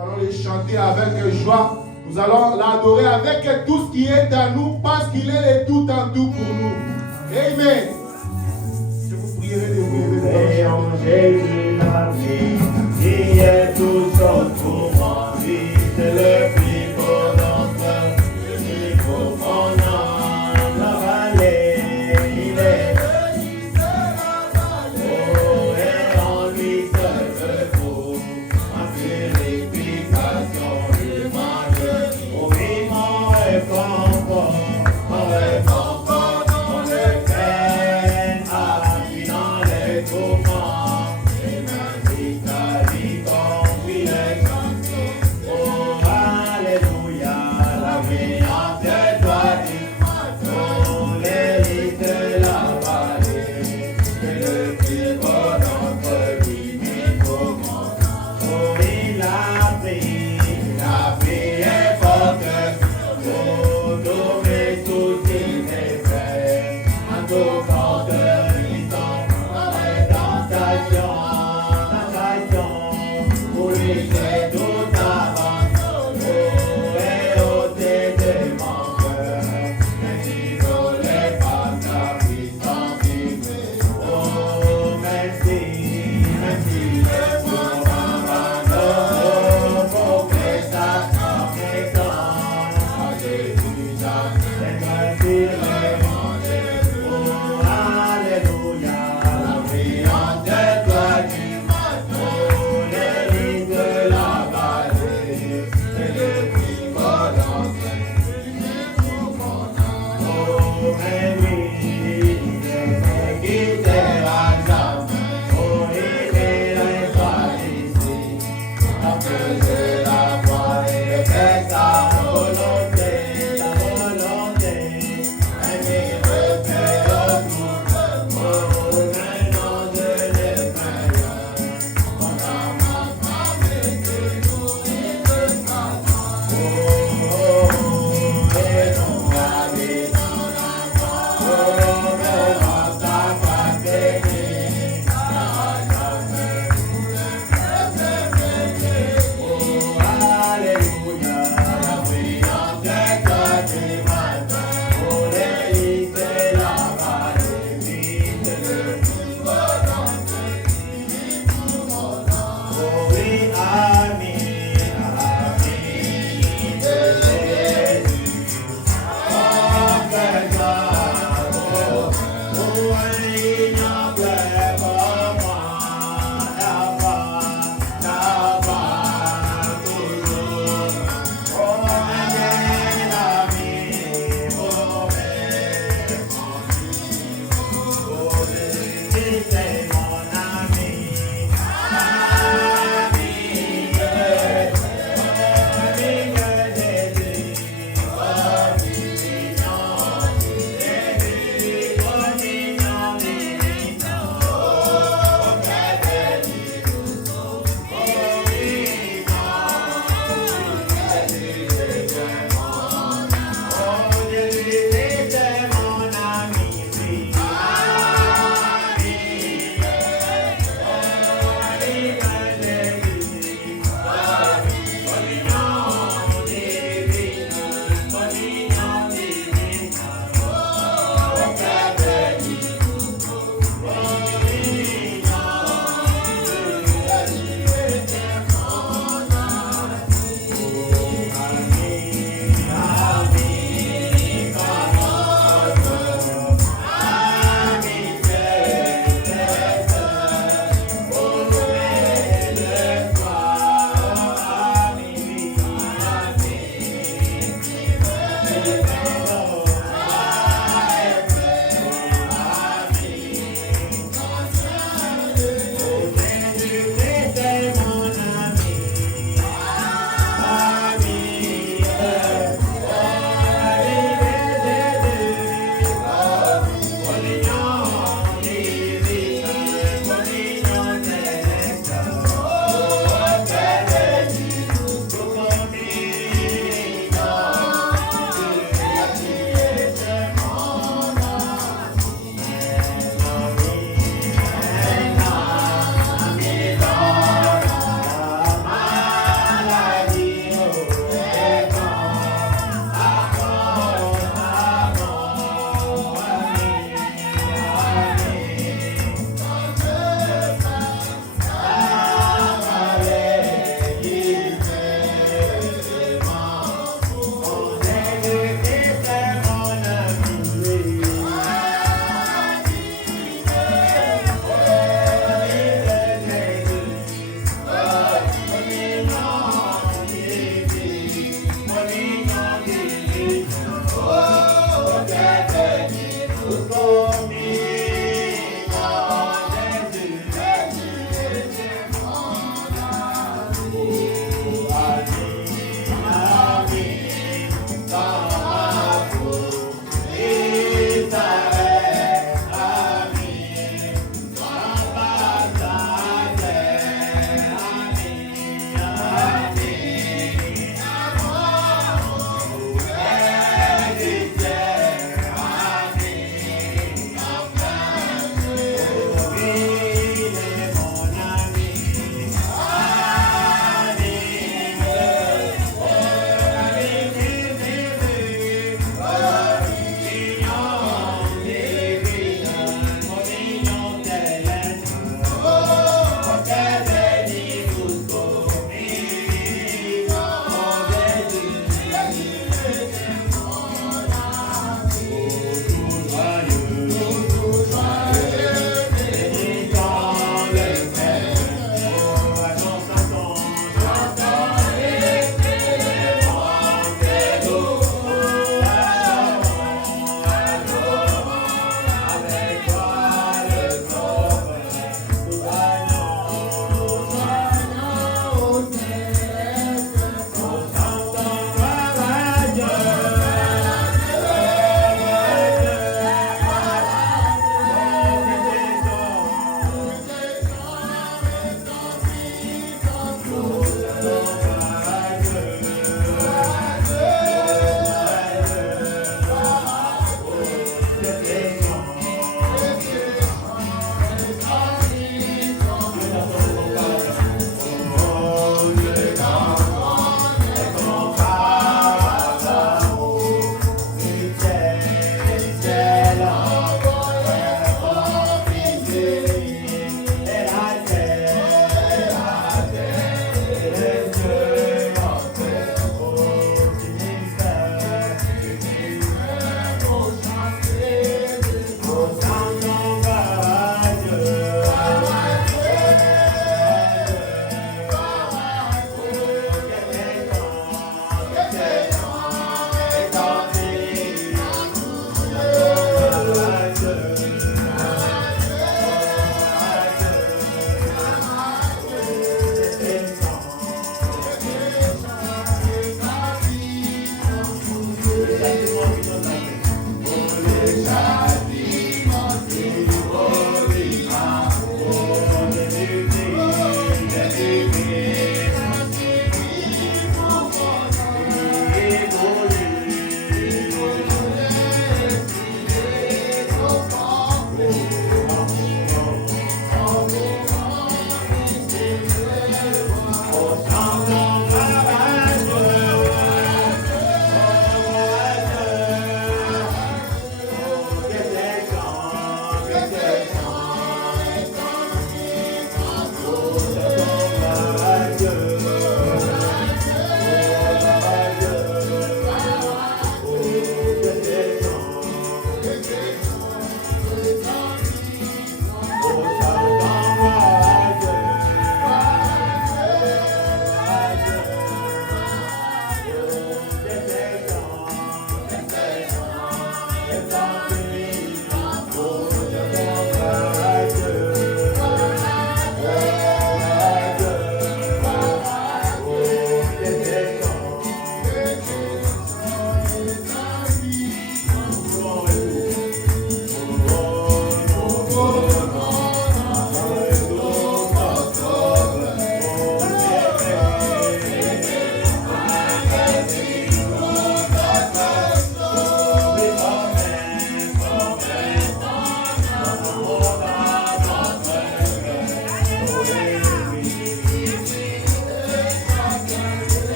allons les chanter avec joie. Nous allons l'adorer avec tout ce qui est à nous parce qu'il est le tout en tout pour nous. Amen. Je vous prierai de vous lever. En Jésus la vie, qui est tout chose pour moi, vie, c'est le plus beau d'entre eux, celui pour mon âme, la vallée, il est venu de la vallée, oh, et en lui seul repos, ma purification humaine, au vivant et confort, avec confort dans le peine, appui dans les tourments, et magique à lui conduit les chantiers. Oh, alléluia, la vie entière doit dire, oh, l'élite de la vallée, c'est le plus beau d'entre lui, mais comment, oh, il a prié pour que, oh, tous mes soucis, mes peines, en tout porte, ils sont dans les tentations, pour lui c'est tout abandonné, et ôté de mon cœur, n'isolez pas ta puissance divine. Oh, merci pour abandon, pour que ta connaissance à Jésus jamais merci oh, alléluia, la vie en tête doit dire, oh, l'élite de la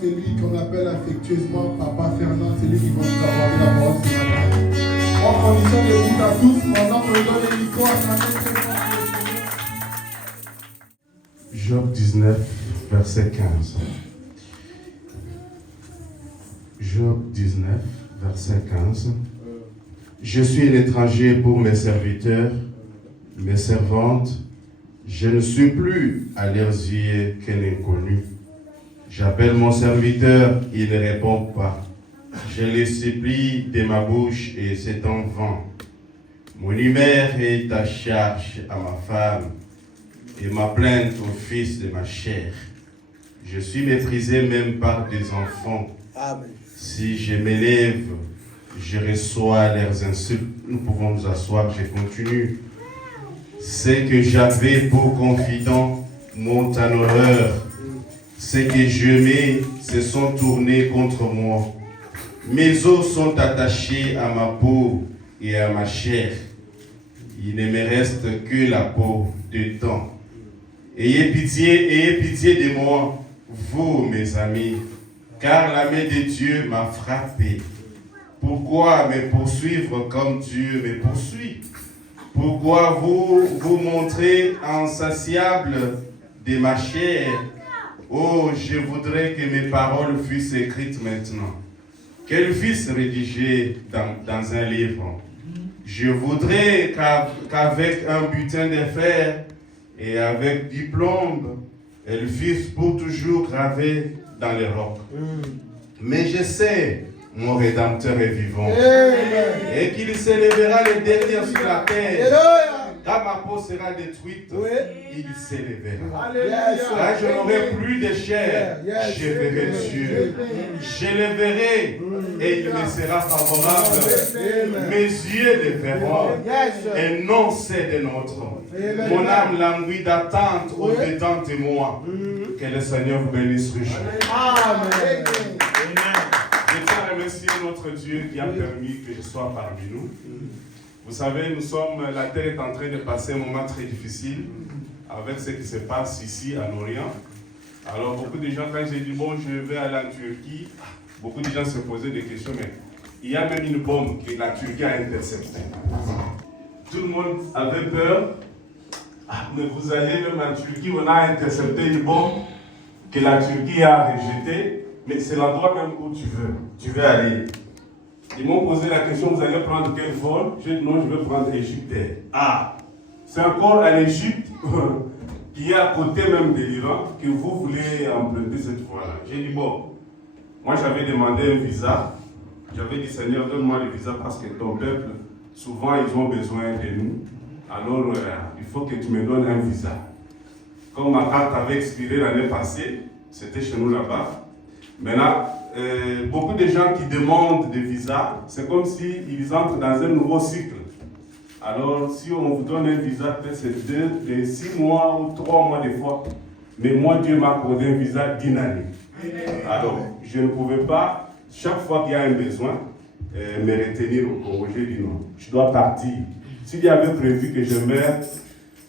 Celui qu'on appelle affectueusement Papa Fernand, c'est lui qui va nous avoir la parole ce matin. En condition d'écoute à tous, pendant qu'on donne les micros à Job 19, verset 15. Job 19, verset 15. Je suis un étranger pour mes serviteurs, mes servantes. Je ne suis plus à leurs yeux qu'un inconnu. J'appelle mon serviteur, il ne répond pas. Je le supplie de ma bouche et c'est en vain. Mon humeur est à charge à ma femme et ma plainte au fils de ma chair. Je suis méprisé même par des enfants. Amen. Si je m'élève, je reçois leurs insultes. Nous pouvons nous asseoir, je continue. Ce que j'avais pour confident monte en horreur. Ceux que j'aimais se sont tournés contre moi. Mes os sont attachés à ma peau et à ma chair. Il ne me reste que la peau dedans. Ayez pitié de moi, vous mes amis, car la main de Dieu m'a frappé. Pourquoi me poursuivre comme Dieu me poursuit? Pourquoi vous montrez insatiable de ma chair? Oh, je voudrais que mes paroles fussent écrites maintenant, qu'elles fussent rédigées dans un livre. Je voudrais qu'avec un butin de fer et avec du plomb, elles fussent pour toujours gravées dans les rocs. Mais je sais, mon Rédempteur est vivant, et qu'il s'élèvera le dernier sur la terre. Quand ma peau sera détruite, il s'élèvera. Quand je n'aurai plus de chair, je verrai Dieu. Je le verrai et il me sera favorable. Mes yeux le verront et non c'est de notre. Mon âme languit d'attente au-dedans de moi. Que le Seigneur vous bénisse richement. Amen. Je tiens à remercier notre Dieu qui a permis que je sois parmi nous. Vous savez, la terre est en train de passer un moment très difficile avec ce qui se passe ici en Orient. Alors beaucoup de gens, quand j'ai dit bon, je vais aller en Turquie, beaucoup de gens se posaient des questions, mais il y a même une bombe que la Turquie a interceptée. Tout le monde avait peur, mais vous allez même en Turquie, on a intercepté une bombe que la Turquie a rejetée, mais c'est l'endroit même où tu veux aller. Ils m'ont posé la question, vous allez prendre quel vol? J'ai dit non, je vais prendre Égypte. Ah, c'est encore en Égypte, qui est à côté même de l'Iran, que vous voulez emprunter cette voie-là. J'ai dit bon, moi j'avais demandé un visa. J'avais dit Seigneur, donne-moi le visa parce que ton peuple, souvent ils ont besoin de nous. Alors il faut que tu me donnes un visa. Comme ma carte avait expiré l'année passée, c'était chez nous là-bas. Maintenant, beaucoup de gens qui demandent des visas, c'est comme s'ils entrent dans un nouveau cycle. Alors, si on vous donne un visa, peut-être c'est de 6 mois ou 3 mois des fois. Mais moi, Dieu m'a accordé un visa d'1 année. Alors, je ne pouvais pas, chaque fois qu'il y a un besoin, me retenir au Congo. J'ai dit non, je dois partir. S'il y avait prévu que je meure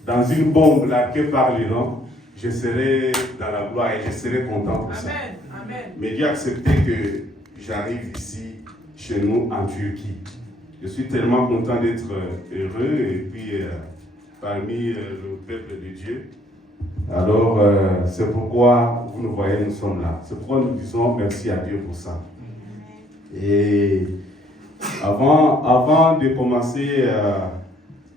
dans une bombe laquée par l'Iran, je serai dans la gloire et je serai content pour ça. Amen. Mais Dieu a accepté que j'arrive ici, chez nous, en Turquie. Je suis tellement content d'être heureux et puis parmi le peuple de Dieu. Alors, c'est pourquoi vous nous voyez, nous sommes là. C'est pourquoi nous disons merci à Dieu pour ça. Et avant de commencer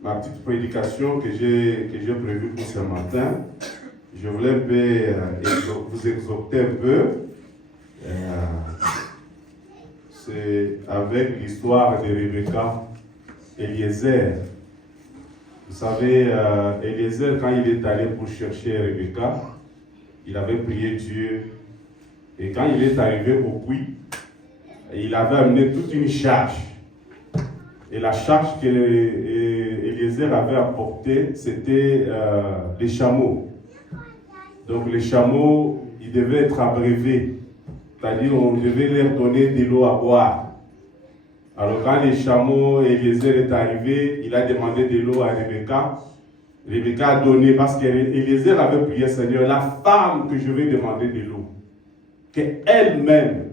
ma petite prédication que j'ai prévue pour ce matin, je voulais un peu vous exhorter un peu. C'est avec l'histoire de Rebecca, Eliezer. Vous savez, Eliezer, quand il est allé pour chercher Rebecca, il avait prié Dieu. Et quand il est arrivé au puits, il avait amené toute une charge. Et la charge que Eliezer avait apportée, c'était les chameaux. Donc les chameaux, ils devaient être abreuvés. C'est-à-dire on devait leur donner de l'eau à boire. Alors quand les chameaux, Eliezer est arrivé, il a demandé de l'eau à Rebecca. Rebecca a donné parce qu'Eliezer avait prié, Seigneur, la femme que je vais demander de l'eau, qu'elle-même,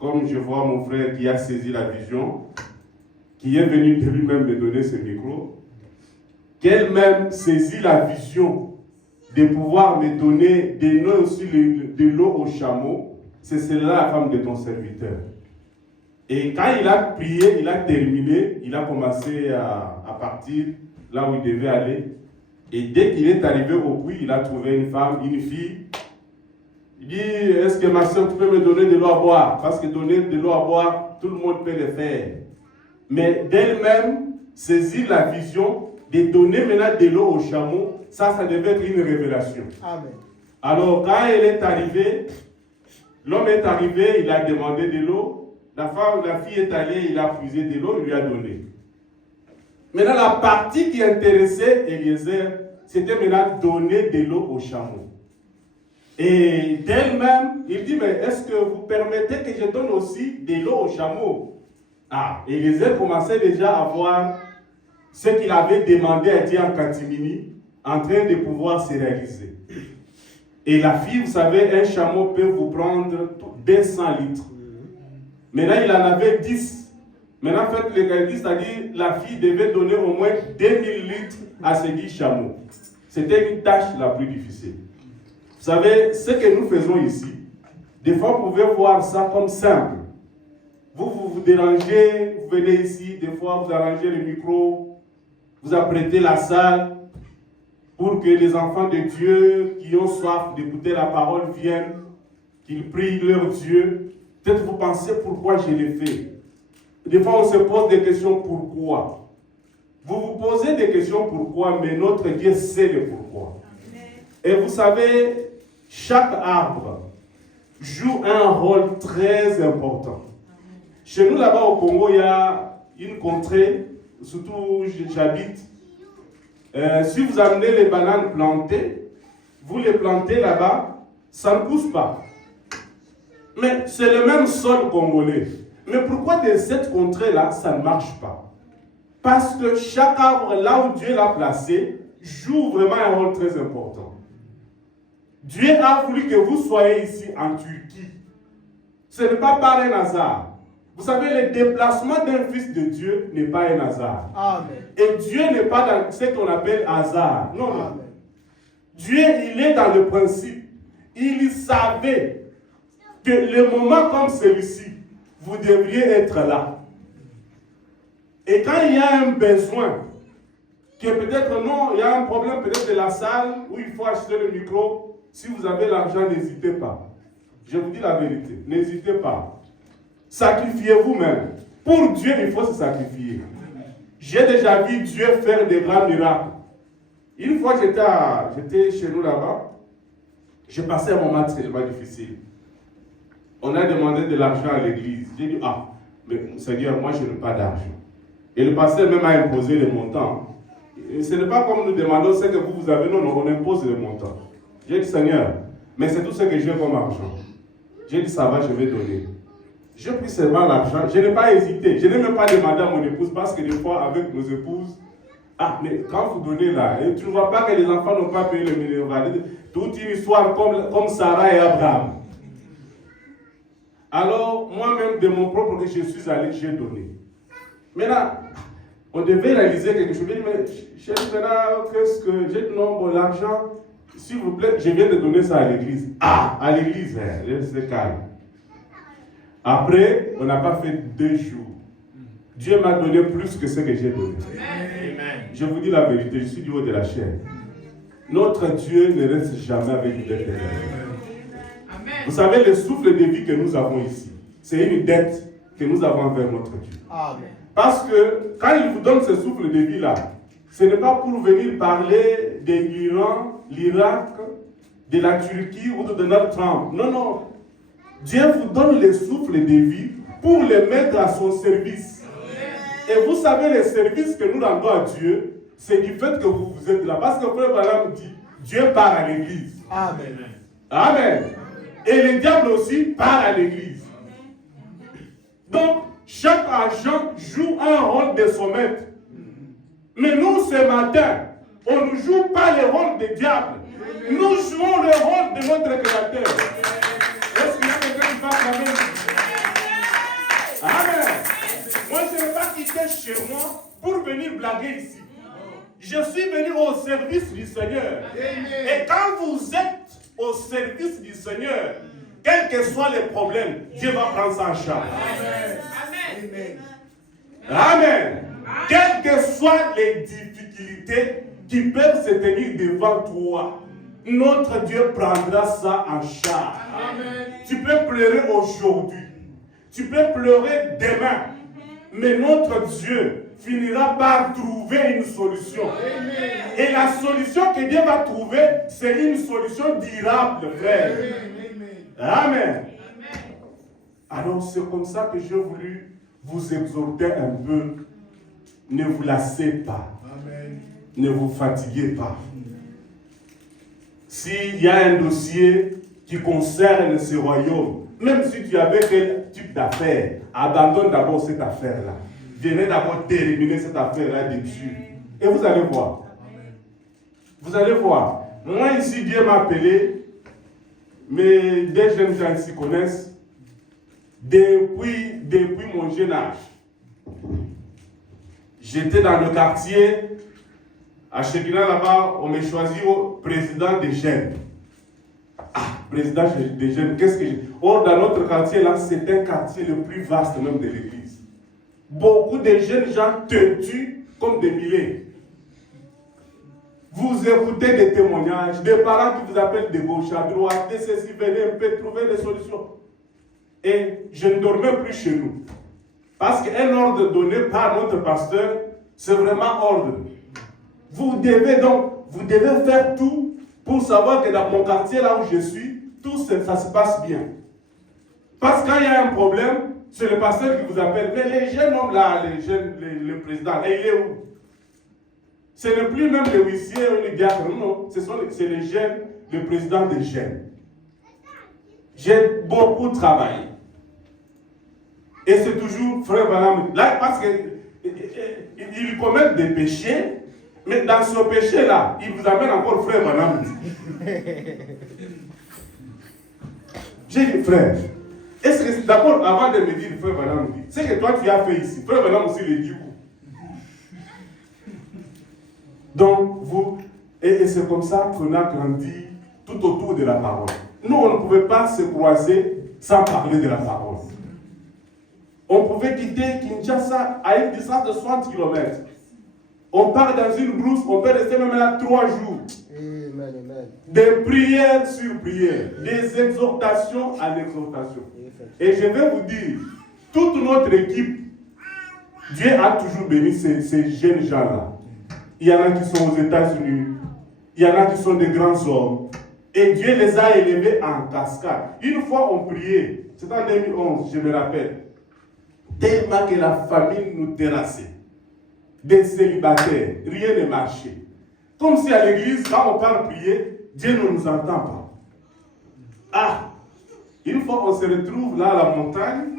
comme je vois mon frère qui a saisi la vision, qui est venu de lui-même me donner ce micro, qu'elle-même saisit la vision de pouvoir me donner de l'eau aux chameaux, c'est celle-là la femme de ton serviteur. Et quand il a prié, il a terminé, il a commencé à partir là où il devait aller. Et dès qu'il est arrivé au puits, il a trouvé une femme, une fille. Il dit, est-ce que ma soeur, tu peux me donner de l'eau à boire? Parce que donner de l'eau à boire, tout le monde peut le faire. Mais d'elle-même, saisir la vision de donner maintenant de l'eau aux chameaux, ça devait être une révélation. Amen. Alors, quand elle est arrivée, l'homme est arrivé, il a demandé de l'eau. La fille est allée, il a puisé de l'eau, il lui a donné. Maintenant, la partie qui intéressait Eliezer, c'était maintenant donner de l'eau aux chameaux. Et d'elle-même, il dit, mais est-ce que vous permettez que je donne aussi de l'eau aux chameaux? Ah, Eliezer commençait déjà à voir ce qu'il avait demandé à Dieu en catimini, en train de pouvoir se réaliser. Et la fille, vous savez, un chameau peut vous prendre 200 litres. Maintenant, il en avait 10. Maintenant, faites le calcul, c'est-à-dire la fille devait donner au moins 2000 litres à ces 10 chameaux. C'était une tâche la plus difficile. Vous savez, ce que nous faisons ici, des fois, vous pouvez voir ça comme simple. Vous dérangez, vous venez ici, des fois, vous arrangez le micro, vous apprêtez la salle pour que les enfants de Dieu qui ont soif d'écouter la parole viennent, qu'ils prient leur Dieu. Peut-être vous pensez pourquoi je l'ai fait. Des fois, on se pose des questions pourquoi. Vous vous posez des questions pourquoi, mais notre Dieu sait le pourquoi. Et vous savez, chaque arbre joue un rôle très important. Chez nous, là-bas au Congo, il y a une contrée, surtout où j'habite. Si vous amenez les bananes plantées, vous les plantez là-bas, ça ne pousse pas. Mais c'est le même sol congolais. Mais pourquoi de cette contrée-là, ça ne marche pas? Parce que chaque arbre, là où Dieu l'a placé, joue vraiment un rôle très important. Dieu a voulu que vous soyez ici en Turquie. Ce n'est pas par un hasard. Vous savez, le déplacement d'un fils de Dieu n'est pas un hasard. Amen. Et Dieu n'est pas dans ce qu'on appelle hasard. Non, non. Amen. Dieu, il est dans le principe. Il savait que le moment comme celui-ci, vous devriez être là. Et quand il y a un besoin, que peut-être non, il y a un problème peut-être de la salle où il faut acheter le micro, si vous avez l'argent, n'hésitez pas. Je vous dis la vérité, n'hésitez pas. Sacrifiez-vous même. Pour Dieu, il faut se sacrifier. J'ai déjà vu Dieu faire des grands miracles. Une fois, j'étais chez nous là-bas, j'ai passé un moment très difficile. On a demandé de l'argent à l'église. J'ai dit, ah, mais Seigneur, moi je n'ai pas d'argent. Et le pasteur même a imposé le montant. Et ce n'est pas comme nous demandons ce que vous avez, non, on impose le montant. J'ai dit, Seigneur, mais c'est tout ce que j'ai comme argent. J'ai dit, ça va, je vais donner. J'ai pris seulement l'argent, je n'ai pas hésité. Je n'ai même pas demandé à mon épouse, parce que des fois, avec nos épouses, ah, mais quand vous donnez là, et tu ne vois pas que les enfants n'ont pas payé le minéraux, toute une histoire comme Sarah et Abraham. Alors, moi-même, de mon propre que je suis allé, j'ai donné. Maintenant, on devait réaliser quelque chose. Mais chef, maintenant, qu'est-ce que j'ai dit? Non, bon, l'argent, s'il vous plaît, je viens de donner ça à l'église. Ah, à l'église, c'est calme. Après, on n'a pas fait 2 jours. Dieu m'a donné plus que ce que j'ai donné. Amen. Je vous dis la vérité, je suis du haut de la chair. Notre Dieu ne reste jamais avec une dette éternelle. Vous savez, le souffle de vie que nous avons ici, c'est une dette que nous avons envers notre Dieu. Amen. Parce que quand il vous donne ce souffle de vie-là, ce n'est pas pour venir parler de l'Iran, l'Irak, de la Turquie ou de Donald Trump. Non, non. Dieu vous donne le souffle de vie pour le mettre à son service. Et vous savez, le service que nous rendons à Dieu, c'est du fait que vous êtes là. Parce que Frère Branham dit, Dieu part à l'église. Amen. Amen. Et le diable aussi part à l'église. Donc, chaque agent joue un rôle de son maître. Mais nous, ce matin, on ne joue pas le rôle du diable. Nous jouons le rôle de notre Créateur. Est-ce qu'il y a quelqu'un qui parle quand même? Amen. Moi, je n'ai pas quitté chez moi pour venir blaguer ici. Je suis venu au service du Seigneur. Et quand vous êtes au service du Seigneur, quels que soient les problèmes, Dieu va prendre ça en charge. Amen. Amen. Quelles que soient les difficultés qui peuvent se tenir devant toi, notre Dieu prendra ça en charge. Amen. Tu peux pleurer aujourd'hui, tu peux pleurer demain, mais notre Dieu finira par trouver une solution. Amen. Et la solution que Dieu va trouver, c'est une solution durable, frère. Amen. Amen. Alors c'est comme ça que j'ai voulu vous exhorter un peu. Ne vous lassez pas. Amen. Ne vous fatiguez pas. S'il y a un dossier qui concerne ce royaume, même si tu avais quel type d'affaires, abandonne d'abord cette affaire-là. Venez d'abord terminer cette affaire-là dessus. Et vous allez voir. Vous allez voir. Moi ici, Dieu m'a appelé, mais des jeunes gens ici connaissent, depuis mon jeune âge. J'étais dans le quartier, à Chekina là-bas, on m'a choisi au président des jeunes. Ah, président des jeunes, qu'est-ce que j'ai? Or, dans notre quartier là, c'est un quartier le plus vaste même de l'église. Beaucoup de jeunes gens têtus comme des milliers. Vous écoutez des témoignages, des parents qui vous appellent de gauche à droite, de ceci, venez un peu trouver des solutions. Et je ne dormais plus chez nous. Parce qu'un ordre donné par notre pasteur, c'est vraiment ordre. Vous devez faire tout pour savoir que dans mon quartier, là où je suis, tout ça se passe bien. Parce que quand il y a un problème, c'est le pasteur qui vous appelle. Mais les jeunes hommes là, le président, il est où? Ce n'est plus même le huissier ou le diacre, non, c'est les jeunes, le président des jeunes. J'ai beaucoup travaillé. Et c'est toujours Frère Branham. Là, parce qu'il commet des péchés, mais dans ce péché-là, il vous amène encore Frère Branham. J'ai dit, frère, est-ce que d'abord, avant de me dire Frère Branham, c'est que toi tu as fait ici. Frère Branham aussi le dit. Donc, et c'est comme ça qu'on a grandi tout autour de la parole. Nous, on ne pouvait pas se croiser sans parler de la parole. On pouvait quitter Kinshasa à une distance de 60 km. On part dans une brousse, on peut rester même là 3 jours. Amen, amen. Des prières sur prières, des exhortations en exhortations. Et je vais vous dire, toute notre équipe, Dieu a toujours béni ces jeunes gens-là. Il y en a qui sont aux États-Unis, il y en a qui sont des grands hommes. Et Dieu les a élevés en cascade. Une fois on priait, c'est en 2011, je me rappelle, tellement que la famille nous terrassait. Des célibataires, rien ne marchait. Comme si à l'église, quand on parle prier, Dieu ne nous entend pas. Ah, une fois on se retrouve là à la montagne,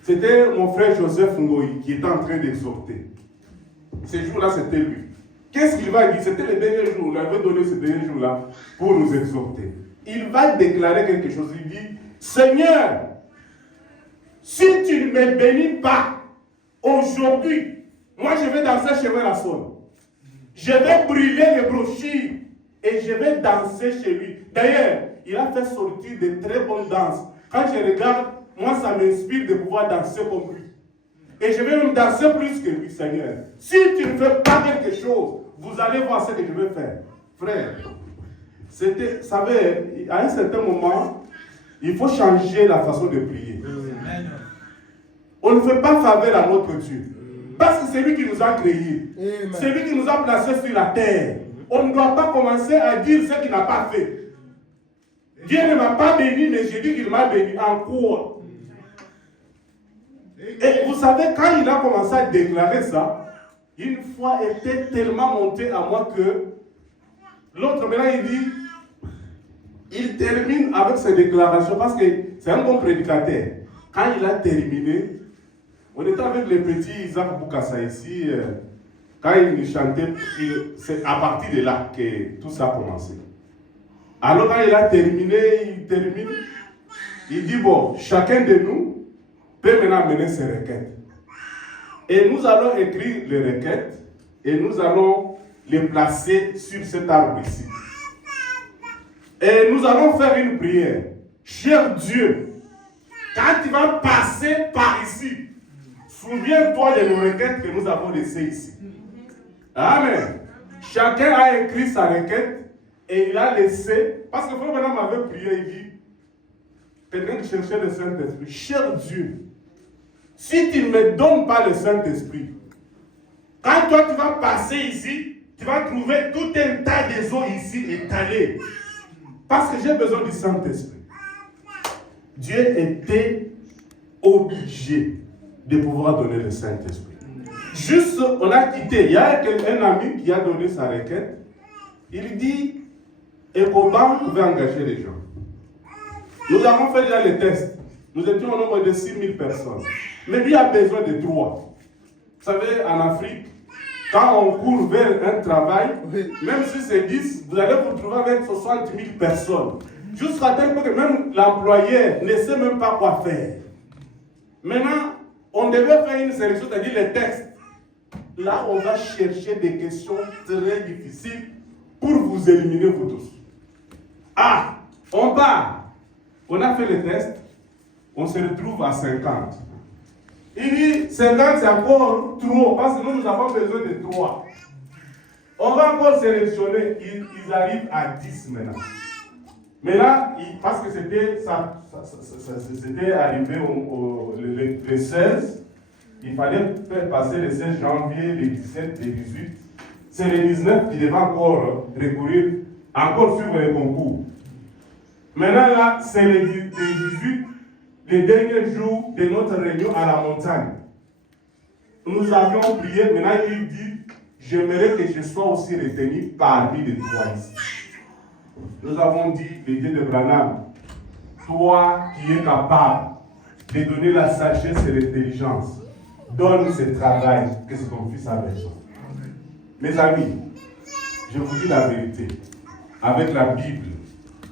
c'était mon frère Joseph Ngoï qui était en train d'exhorter. Ce jour-là, c'était lui. qu'est-ce qu'il va dire? C'était les derniers jours, il avait donné ces derniers jours-là pour nous exhorter. Il va déclarer quelque chose. Il dit, Seigneur, si tu ne me bénis pas aujourd'hui, moi je vais danser chez moi la sonne. Je vais brûler les brochures et je vais danser chez lui. D'ailleurs, il a fait sortir de très bonnes danses. Quand je regarde, moi ça m'inspire de pouvoir danser comme lui. Et je vais même danser plus que lui, Seigneur. Si tu ne fais pas quelque chose, vous allez voir ce que je vais faire. Frère, c'était, vous savez, à un certain moment, il faut changer la façon de prier. On ne fait pas faveur à notre Dieu. Parce que c'est lui qui nous a créés. C'est lui qui nous a placés sur la terre. On ne doit pas commencer à dire ce qu'il n'a pas fait. Dieu ne m'a pas béni, mais j'ai dit qu'il m'a béni. En quoi? Et vous savez, quand il a commencé à déclarer ça, une foi était tellement montée à moi que l'autre, maintenant, il dit, il termine avec ses déclarations parce que c'est un bon prédicateur. Quand il a terminé, on était avec les petits Isaac Boukassa ici. Quand il chantait, c'est à partir de là que tout ça a commencé. Alors quand il a terminé, il dit, bon, chacun de nous peut maintenant mener ses requêtes. Et nous allons écrire les requêtes et nous allons les placer sur cet arbre ici. Et nous allons faire une prière. Cher Dieu, quand tu vas passer par ici, souviens-toi de nos requêtes que nous avons laissées ici. Amen. Chacun a écrit sa requête et il a laissé, parce que quand on m'avait prié, il dit, quelqu'un qui cherchait le Saint-Esprit, cher Dieu, si tu ne me donnes pas le Saint-Esprit, quand toi tu vas passer ici, tu vas trouver tout un tas de eaux ici étalées. Parce que j'ai besoin du Saint-Esprit. Dieu était obligé de pouvoir donner le Saint-Esprit. Juste, on a quitté. Il y a un ami qui a donné sa requête. Il dit, EcoBank pouvait engager les gens. Nous avons fait déjà les tests. Nous étions au nombre de 6 000 personnes. Mais lui a besoin de 3. Vous savez, en Afrique, quand on court vers un travail, même si c'est 10, vous allez vous trouver avec 60 000 personnes. Jusqu'à tel point que même l'employeur ne sait même pas quoi faire. Maintenant, on devait faire une sélection, c'est-à-dire les tests. Là, on va chercher des questions très difficiles pour vous éliminer, vous tous. Ah, on part. On a fait les tests, on se retrouve à 50. Il dit 50 c'est encore trop parce que nous avons besoin de 3. On va encore sélectionner, ils arrivent à 10 maintenant. Maintenant, parce que c'était arrivé le 16, il fallait faire passer le 16 janvier, le 17, le 18. C'est le 19 qui devait encore recourir, encore suivre les concours. Maintenant là, c'est le 18. Les derniers jours de notre réunion à la montagne. Nous avions prié, maintenant il dit, j'aimerais que je sois aussi retenu parmi les 3 ici. Nous avons dit, le Dieu de Branham, toi qui es capable de donner la sagesse et l'intelligence, donne ce travail que c'est ton fils a besoin. Mes amis, je vous dis la vérité, avec la Bible,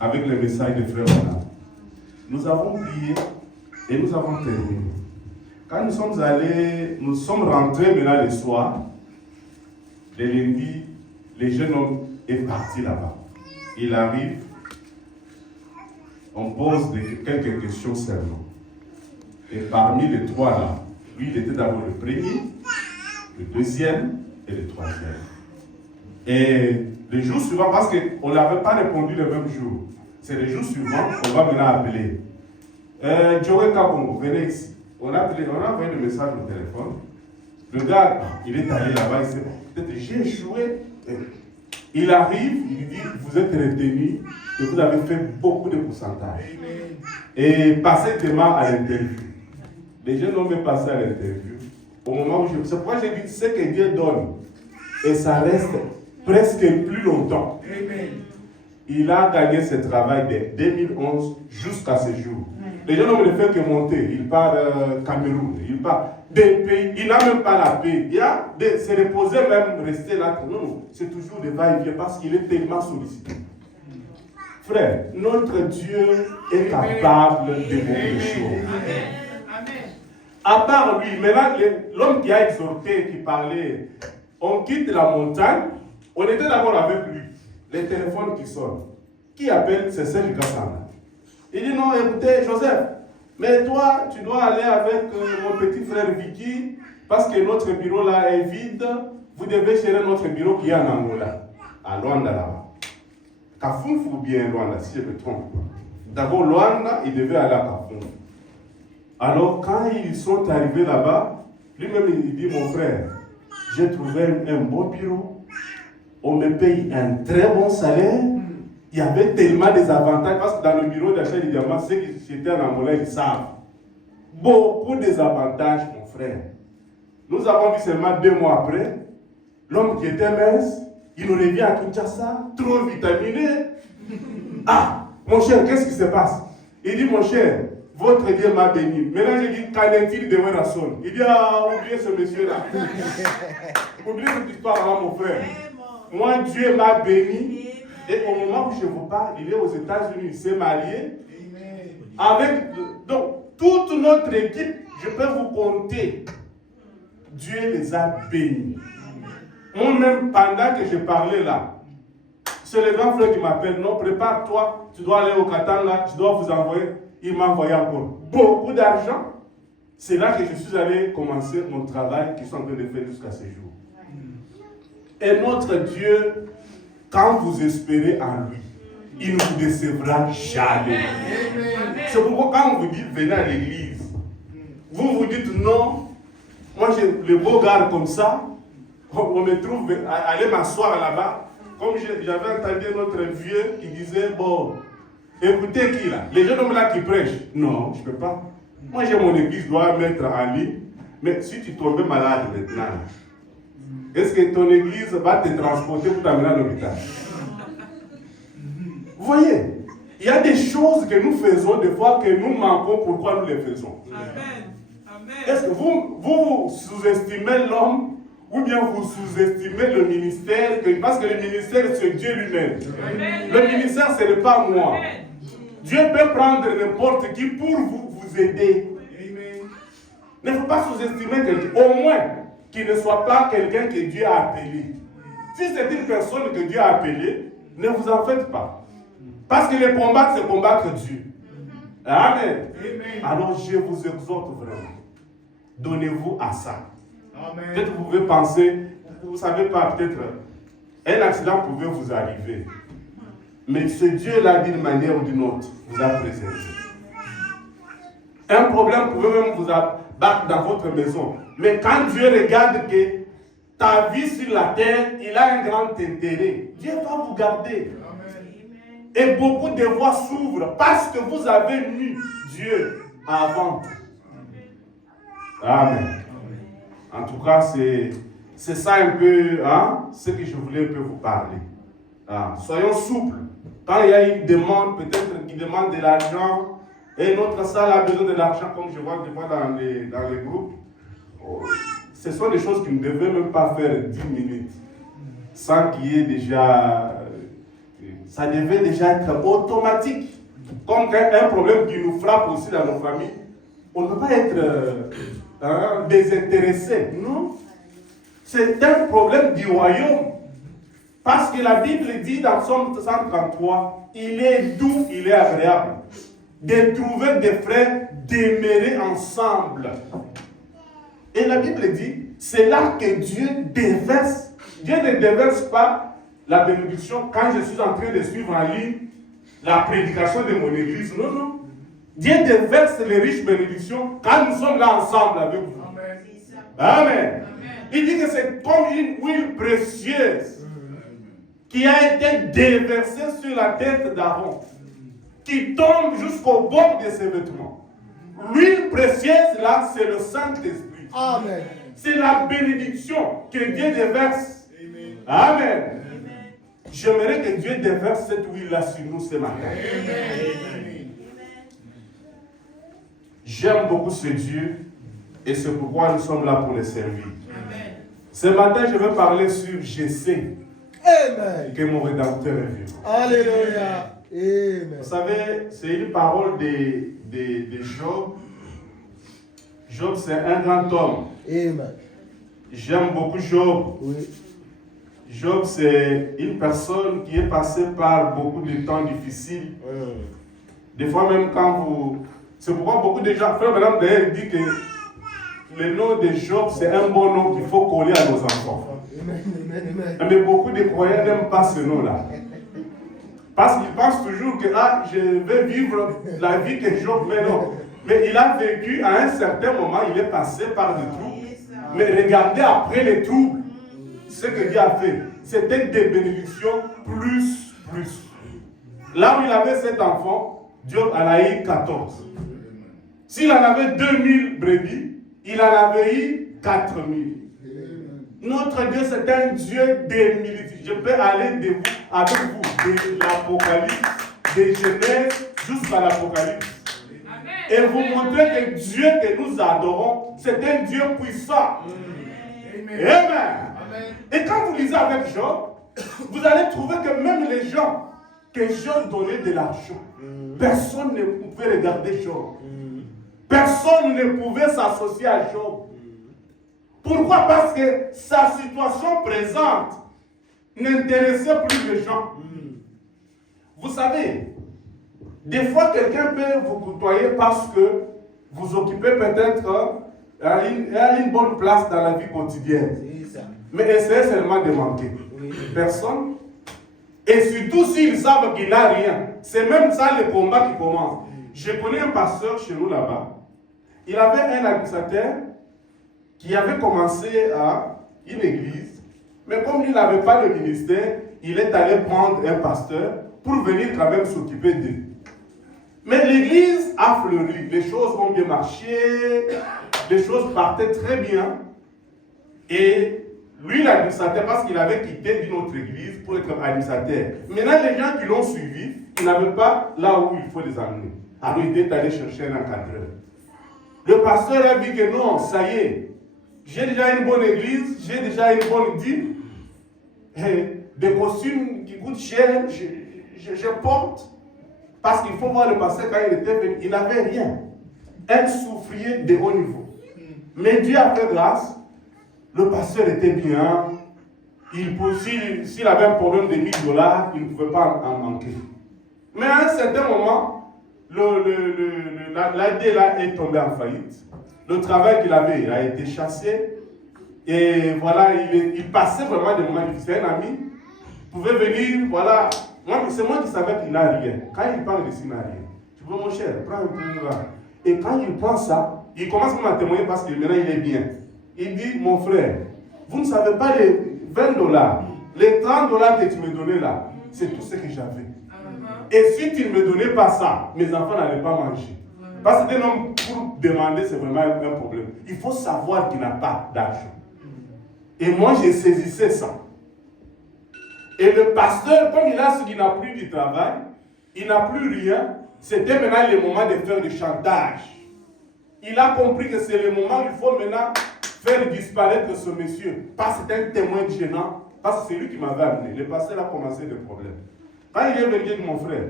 avec le message de Frère Branham, nous avons prié et nous avons terminé. Quand nous sommes rentrés maintenant le soir, le lundi, le jeune homme est parti là-bas. Il arrive, on pose quelques questions seulement. Et parmi les 3 là, lui il était d'abord le premier, le deuxième et le 3e. Et le jour suivant, parce qu'on n'avait pas répondu le même jour, c'est le jour suivant qu'on va maintenant appeler. Joey Kabongo, venez ici. On a envoyé le message au téléphone. Le gars, il est allé là-bas, il s'est dit, peut-être j'ai échoué. Il arrive, il dit, vous êtes retenu et vous avez fait beaucoup de pourcentage. Et passez demain à l'interview. Les jeunes ont même passé à l'interview. Au moment où c'est pourquoi j'ai dit, ce que Dieu donne, et ça reste presque plus longtemps. Il a gagné ce travail de 2011 jusqu'à ce jour. Les gens n'ont fait que monter. Il part Cameroun, il part des pays, il n'a même pas la paix. Il y a se reposer même, rester là. Non, c'est toujours des va-et-vient parce qu'il est tellement sollicité. Frère, notre Dieu est capable de beaucoup de choses. À part lui, maintenant, l'homme qui a exhorté, qui parlait, on quitte la montagne, on était d'abord avec lui. Les téléphones qui sonnent. Qui appelle? C'est Serge Gassana. Il dit non, écoutez, Joseph, mais toi, tu dois aller avec mon petit frère Vicky, parce que notre bureau là est vide. Vous devez gérer notre bureau qui est en Angola, à Luanda là-bas. Kafouf ou bien Luanda, si je me trompe. D'abord, Luanda, il devait aller à Kafouf. Alors, quand ils sont arrivés là-bas, lui-même, il dit, mon frère, j'ai trouvé un bon bureau, on me paye un très bon salaire, il y avait tellement des avantages, parce que dans le bureau d'achat du diamant, ceux qui étaient en Angola, ils savent. Beaucoup des avantages, mon frère. Nous avons vu seulement 2 mois après, l'homme qui était mince, il nous revient à Kinshasa, trop vitaminé. Ah, mon cher, qu'est-ce qui se passe? Il dit, mon cher, votre Dieu m'a béni. Maintenant, j'ai dit, qu'en est-il de Werason? Il dit, ah, oubliez ce monsieur-là. Oubliez cette histoire-là, mon frère. Moi, Dieu m'a béni. Et au moment où je vous parle, il est aux États-Unis, il s'est marié. Avec, donc, toute notre équipe, je peux vous compter. Dieu les a bénis. Moi-même, pendant que je parlais là, c'est le grand frère qui m'appelle, non, prépare-toi, tu dois aller au Katanga, je dois vous envoyer. Il m'a envoyé encore beaucoup d'argent. C'est là que je suis allé commencer mon travail qui sont en train de faire jusqu'à ce jour. Et notre Dieu, quand vous espérez en lui, il ne vous décevra jamais. C'est pourquoi quand on vous dit venez à l'église, vous vous dites non, moi j'ai le beau gars comme ça, on me trouve aller m'asseoir là-bas, comme j'avais entendu notre vieux qui disait bon, écoutez qui là, les jeunes hommes là qui prêchent, non, je ne peux pas. Moi j'ai mon église, je dois mettre en ligne, mais si tu tombes malade maintenant, est-ce que ton église va te transporter pour t'amener à l'hôpital? Vous voyez, il y a des choses que nous faisons des fois que nous manquons, pourquoi nous les faisons. Amen. Est-ce que vous sous-estimez l'homme ou bien vous sous-estimez le ministère? Parce que le ministère, c'est Dieu lui-même. Le ministère, ce n'est pas moi. Amen. Dieu peut prendre n'importe qui pour vous aider. Amen. Il ne faut pas sous-estimer quelqu'un. Au moins, qu'il ne soit pas quelqu'un que Dieu a appelé. Si c'est une personne que Dieu a appelée, ne vous en faites pas. Parce que le combattre, c'est combattre Dieu. Amen. Amen. Alors je vous exhorte vraiment. Donnez-vous à ça. Amen. Peut-être vous pouvez penser, vous ne savez pas, peut-être un accident pouvait vous arriver. Mais ce Dieu-là, d'une manière ou d'une autre, vous a préservé. Un problème pouvait même vous abattre dans votre maison. Mais quand Dieu regarde que ta vie sur la terre, il a un grand intérêt, Dieu va vous garder. Amen. Et beaucoup de voies s'ouvrent parce que vous avez mis Dieu avant tout. Amen. En tout cas, c'est ça un peu ce que je voulais un peu vous parler. Soyons souples. Quand il y a une demande, peut-être qui demande de l'argent, et notre salle a besoin de l'argent, comme je vois des fois dans les groupes, ce sont des choses qui ne devaient même pas faire 10 minutes. Sans qu'il y ait déjà... Ça devait déjà être automatique. Comme un problème qui nous frappe aussi dans nos familles, on ne peut pas être désintéressé. Non. C'est un problème du royaume. Parce que la Bible dit dans Psaume 133, il est doux, il est agréable de trouver des frères demeurer ensemble. Et la Bible dit, c'est là que Dieu déverse. Dieu ne déverse pas la bénédiction quand je suis en train de suivre en ligne la prédication de mon église. Non, non. Dieu déverse les riches bénédictions quand nous sommes là ensemble avec vous. Amen. Amen. Amen. Il dit que c'est comme une huile précieuse qui a été déversée sur la tête d'Aaron, qui tombe jusqu'au bord de ses vêtements. L'huile précieuse là, c'est le Saint-Esprit. Amen. C'est la bénédiction que Dieu déverse. Amen. Amen. J'aimerais que Dieu déverse cette huile-là sur nous ce matin. Amen. J'aime beaucoup ce Dieu et c'est pourquoi nous sommes là pour le servir. Amen. Ce matin, je vais parler sur je sais que mon Rédempteur est vivant. Alléluia. Amen. Vous savez, c'est une parole de Job. Job, c'est un grand homme. Amen. J'aime beaucoup Job. Oui. Job, c'est une personne qui est passée par beaucoup de temps difficiles. Des fois, même quand vous... C'est pourquoi beaucoup de gens... Frère Madame d'ailleurs dit que le nom de Job, c'est un bon nom qu'il faut coller à nos enfants. Mais beaucoup de croyants n'aiment pas ce nom-là. Parce qu'ils pensent toujours que je vais vivre la vie que Job fait. Non. Mais il a vécu, à un certain moment, il est passé par des troubles. Mais regardez après les troubles, ce que Dieu a fait. C'était des bénédictions plus. Là où il avait 7 enfants, Dieu en a eu 14. S'il en avait 2000 brebis, il en avait eu 4000. Notre Dieu, c'est un Dieu des militaires. Je peux aller avec vous de l'Apocalypse, de Genèse jusqu'à l'Apocalypse. Et vous montrer que Dieu que nous adorons, c'est un Dieu puissant. Amen. Et quand vous lisez avec Job, vous allez trouver que même les gens que Job donnait de l'argent, personne ne pouvait regarder Job. Personne ne pouvait s'associer à Job. Pourquoi? Parce que sa situation présente n'intéressait plus les gens. Vous savez, des fois quelqu'un peut vous côtoyer parce que vous occupez peut-être une bonne place dans la vie quotidienne. Mais essayez seulement de manquer. Personne. Et surtout s'ils savent qu'il n'a rien. C'est même ça le combat qui commence. Je connais un pasteur chez nous là-bas. Il avait un administrateur qui avait commencé à une église, mais comme il n'avait pas le ministère, il est allé prendre un pasteur pour venir quand même s'occuper d'eux. Mais l'église a fleuri, les choses ont bien marché, les choses partaient très bien. Et lui, l'administrateur, parce qu'il avait quitté d'une autre église pour être administrateur. Maintenant, les gens qui l'ont suivi, ils n'avaient pas là où il faut les amener. Alors il est allé chercher un encadreur. Le pasteur a dit que non, ça y est, j'ai déjà une bonne église, j'ai déjà une bonne dîme, des costumes qui coûtent cher, je porte. Parce qu'il faut voir le pasteur quand il était venu, il n'avait rien. Un souffrier de haut niveau. Mais Dieu a fait grâce, le pasteur était bien, s'il avait un problème de $1000, il ne pouvait pas en manquer. Mais à un certain moment, l'AD là est tombé en faillite. Le travail qu'il avait a été chassé. Et voilà, il passait vraiment des moments difficiles. Un ami pouvait venir, voilà. C'est moi qui savais qu'il n'a rien. Quand il parle de il n'a rien. Tu vois, mon cher, prends un peu là. Et quand il prend ça, il commence même à témoigner parce que maintenant il est bien. Il dit, mon frère, vous ne savez pas les $20, les $30 que tu me donnais là, c'est tout ce que j'avais. Et si tu ne me donnais pas ça, mes enfants n'allaient pas manger. Parce que non, pour demander, c'est vraiment un problème. Il faut savoir qu'il n'a pas d'argent. Et moi, j'ai saisissé ça. Et le pasteur, comme il a su qu'il n'a plus de travail, il n'a plus rien, c'était maintenant le moment de faire du chantage. Il a compris que c'est le moment où il faut maintenant faire disparaître ce monsieur. Parce que c'était un témoin gênant, parce que c'est lui qui m'avait amené. Le pasteur a commencé le problème. Quand il est venu dire mon frère,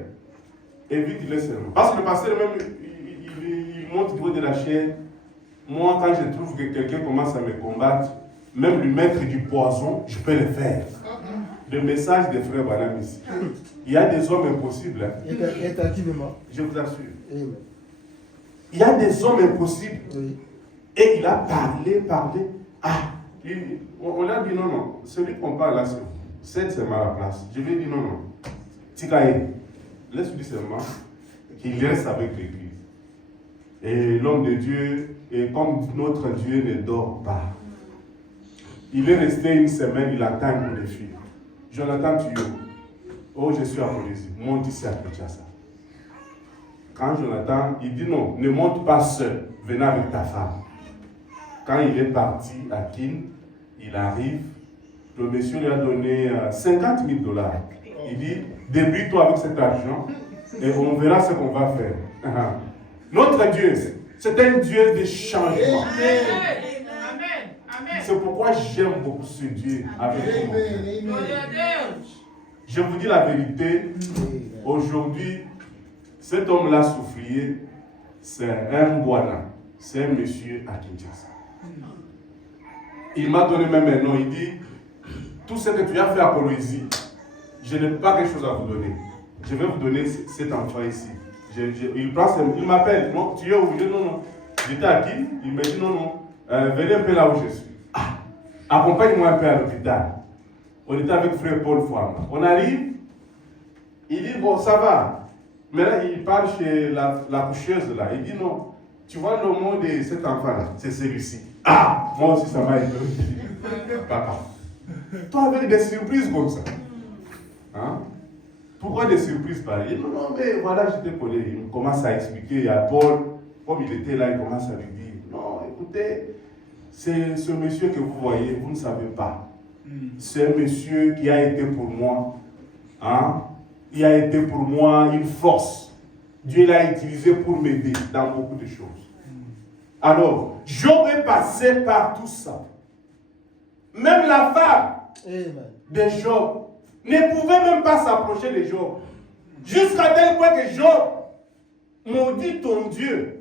évite-le seulement. Parce que le pasteur même, il monte du haut de la chaîne. Moi, quand je trouve que quelqu'un commence à me combattre, même lui mettre du poison, je peux le faire. Le message des frères Branham ici. Il y a des hommes impossibles. Hein. Je vous assure. Il y a des hommes impossibles. Oui. Et il a parlé. On a dit non. Celui qu'on parle là, c'est mal à la place. Je lui ai dit non. Tikaï, laisse-lui seulement qu'il reste avec l'église. Et l'homme de Dieu, et comme notre Dieu ne dort pas, il est resté une semaine, il attend pour les filles. Jonathan Tuyau, oh je suis à Polysie, monte ici à Kinshasa. Quand Jonathan, il dit non, ne monte pas seul, venez avec ta femme. Quand il est parti à Kin, il arrive, le monsieur lui a donné $50 000. Il dit, débrouille-toi avec cet argent et on verra ce qu'on va faire. Notre Dieu, C'est un Dieu de changement. Amen. C'est pourquoi j'aime beaucoup ce Dieu avec moi. Amen. Je vous dis la vérité, aujourd'hui, cet homme-là souffrier, c'est un Bwana, c'est un monsieur à Kinshasa. Il m'a donné même un nom, il dit, tout ce que tu as fait à Colosie, je n'ai pas quelque chose à vous donner. Je vais vous donner cet enfant ici. Il m'appelle, non, tu es où? Je dis non. J'étais à qui? Il me dit non. Venez un peu là où je suis. Accompagne-moi un peu à l'hôpital. On était avec frère Paul Fouama. On arrive, il dit bon, ça va. Mais là, il parle chez la coucheuse là. Il dit non, tu vois le nom de cet enfant là, c'est celui-ci. Moi aussi ça m'a été. Papa, toi avec des surprises comme ça. Hein? Pourquoi des surprises pareilles? Non, mais voilà, j'étais collé. Il commence à expliquer. Il y a Paul, comme il était là, il commence à lui dire non, écoutez, c'est ce monsieur que vous voyez, vous ne savez pas. C'est un monsieur qui a été pour moi, hein? Il a été pour moi une force. Dieu l'a utilisé pour m'aider dans beaucoup de choses. Alors, Job est passé par tout ça. Même la femme de Job ne pouvait même pas s'approcher de Job. Jusqu'à tel point que Job maudit ton Dieu.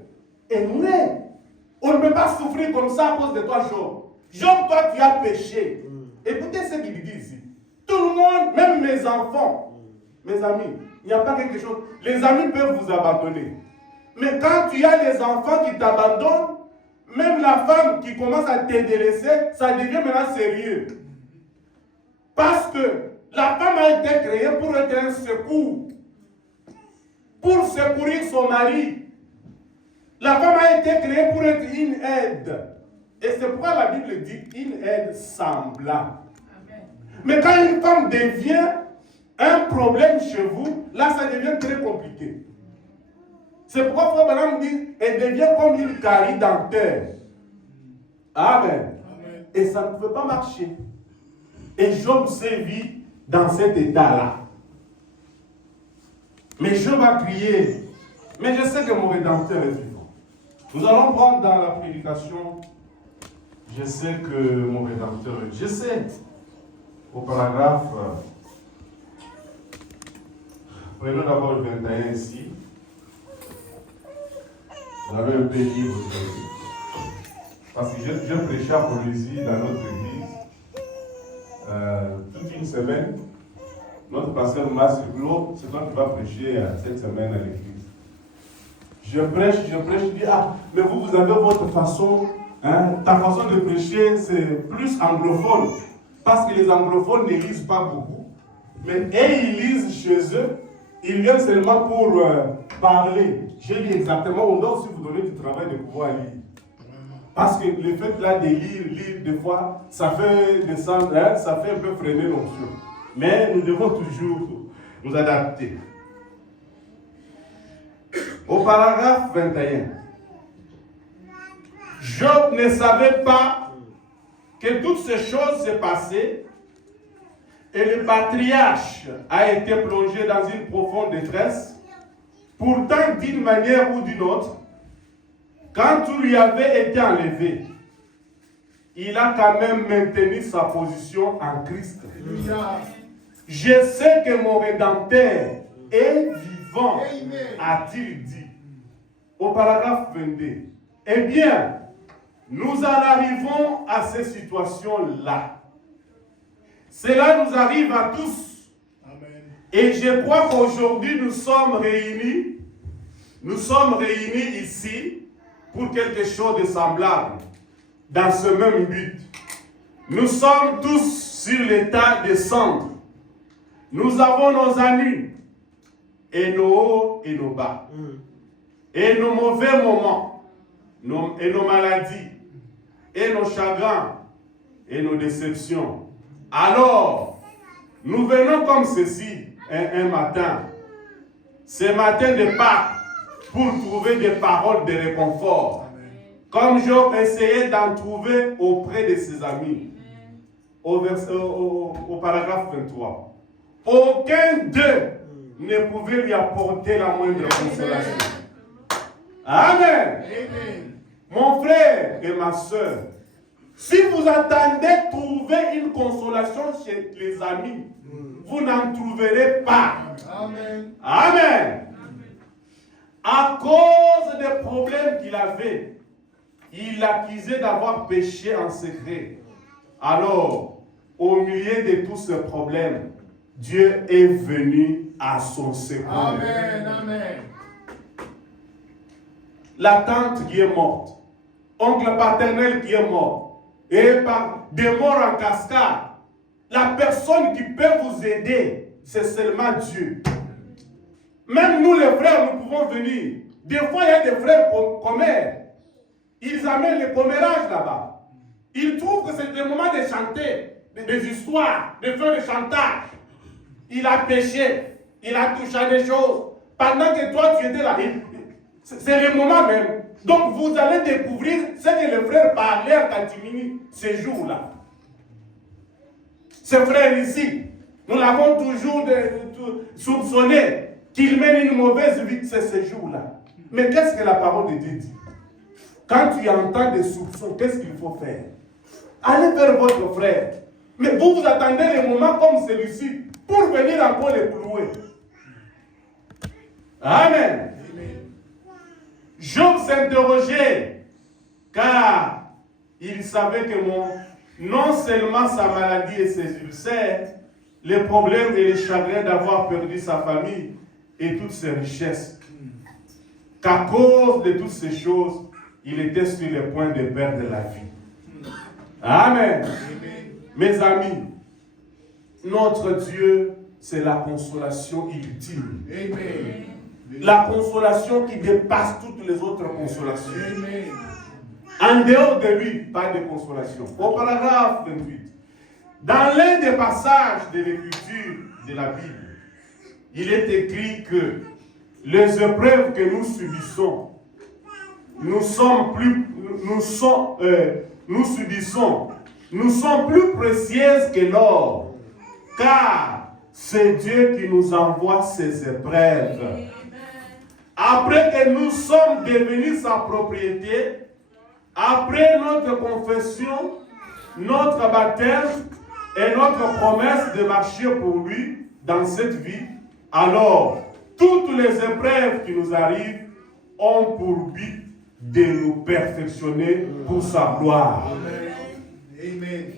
Et on ne peut pas souffrir comme ça à cause de toi, Job. Job, toi, tu as péché. Écoutez ce qu'il dit ici. Tout le monde, même mes enfants, mes amis, il n'y a pas quelque chose. Les amis peuvent vous abandonner. Mais quand tu as les enfants qui t'abandonnent, même la femme qui commence à te délaisser, ça devient maintenant sérieux. Parce que la femme a été créée pour être un secours. Pour secourir son mari. La femme a été créée pour être une aide. Et c'est pourquoi la Bible dit une aide semblable. Mais quand une femme devient un problème chez vous, là ça devient très compliqué. C'est pourquoi Frère Branham dit, elle devient comme une carie dentaire. Amen. Et ça ne peut pas marcher. Et Job s'est vu dans cet état-là. Mais Job a crié, mais je sais que mon Rédempteur est vivant. Nous allons prendre dans la prédication, je sais que mon Rédempteur est vivant. Je sais, au paragraphe, prenons d'abord le 21 ici. Vous avez un peu libre aujourd'hui. Parce que je prêchais à Polynésie dans notre église toute une semaine. Notre pasteur Massiclo, c'est toi qui vas prêcher cette semaine à l'église. Je prêche, je dis, mais vous avez votre façon, ta façon de prêcher, c'est plus anglophone. Parce que les anglophones ne lisent pas beaucoup. Mais ils lisent chez eux, ils viennent seulement pour parler. J'ai dit exactement, on doit aussi vous donner du travail de pouvoir lire. Parce que le fait là de lire des fois, ça fait descendre, ça fait un peu freiner l'onction. Mais nous devons toujours nous adapter. Au paragraphe 21, Job ne savait pas que toutes ces choses s'est passées et le patriarche a été plongé dans une profonde détresse. Pourtant, d'une manière ou d'une autre, quand tout lui avait été enlevé, il a quand même maintenu sa position en Christ. Je sais que mon Rédempteur est vivant, a-t-il dit. Au paragraphe 22. Eh bien, nous en arrivons à ces situations-là. Cela nous arrive à tous. Amen. Et je crois qu'aujourd'hui, nous sommes réunis ici pour quelque chose de semblable, dans ce même but. Nous sommes tous sur l'état de cendre. Nous avons nos ennuis, et nos hauts et nos bas, et nos mauvais moments, et nos maladies, et nos chagrins, et nos déceptions. Alors, nous venons comme ceci un matin, ce matin de Pâques, pour trouver des paroles de réconfort. Comme Job essayait d'en trouver auprès de ses amis. Au paragraphe 23. Aucun d'eux ne pouvait lui apporter la moindre consolation. Amen. Amen. Mon frère et ma soeur, si vous attendez trouver une consolation chez les amis, vous n'en trouverez pas. Amen. Amen. À cause des problèmes qu'il avait, il l'accusait d'avoir péché en secret. Alors, au milieu de tous ces problèmes, Dieu est venu à son secours. Amen. Amen. La tante qui est morte, oncle paternel qui est mort, et par des morts en cascade, la personne qui peut vous aider, c'est seulement Dieu. Même nous les frères, nous pouvons venir. Des fois, il y a des frères commères. Ils amènent les commérages là-bas. Ils trouvent que c'est le moment de chanter, des histoires, de faire des chantages. Il a péché, il a touché à des choses. Pendant que toi, tu étais là, c'est le moment même. Donc, vous allez découvrir ce que les frères parlaient en catimini ces jours-là. Ces frères ici, nous l'avons toujours soupçonné qu'il mène une mauvaise vie ces jours-là. Mais qu'est-ce que la parole de Dieu dit? Quand tu entends des soupçons, qu'est-ce qu'il faut faire? Allez vers votre frère. Mais vous attendez les moments comme celui-ci pour venir encore les clouer. Amen. Job s'interrogeait car il savait que non seulement sa maladie et ses ulcères, les problèmes et les chagrins d'avoir perdu sa famille et toutes ses richesses, qu'à cause de toutes ces choses, il était sur le point de perdre la vie. Amen. Mes amis, notre Dieu, c'est la consolation ultime. Amen. La consolation qui dépasse toutes les autres consolations. Amen. En dehors de lui, pas de consolation. Au paragraphe 28, dans l'un des passages de l'écriture de la Bible, il est écrit que les épreuves que nous subissons, nous sommes plus précieuses que l'or, car c'est Dieu qui nous envoie ces épreuves. Après que nous sommes devenus sa propriété, après notre confession, notre baptême et notre promesse de marcher pour lui dans cette vie, alors toutes les épreuves qui nous arrivent ont pour but de nous perfectionner pour sa gloire. Amen.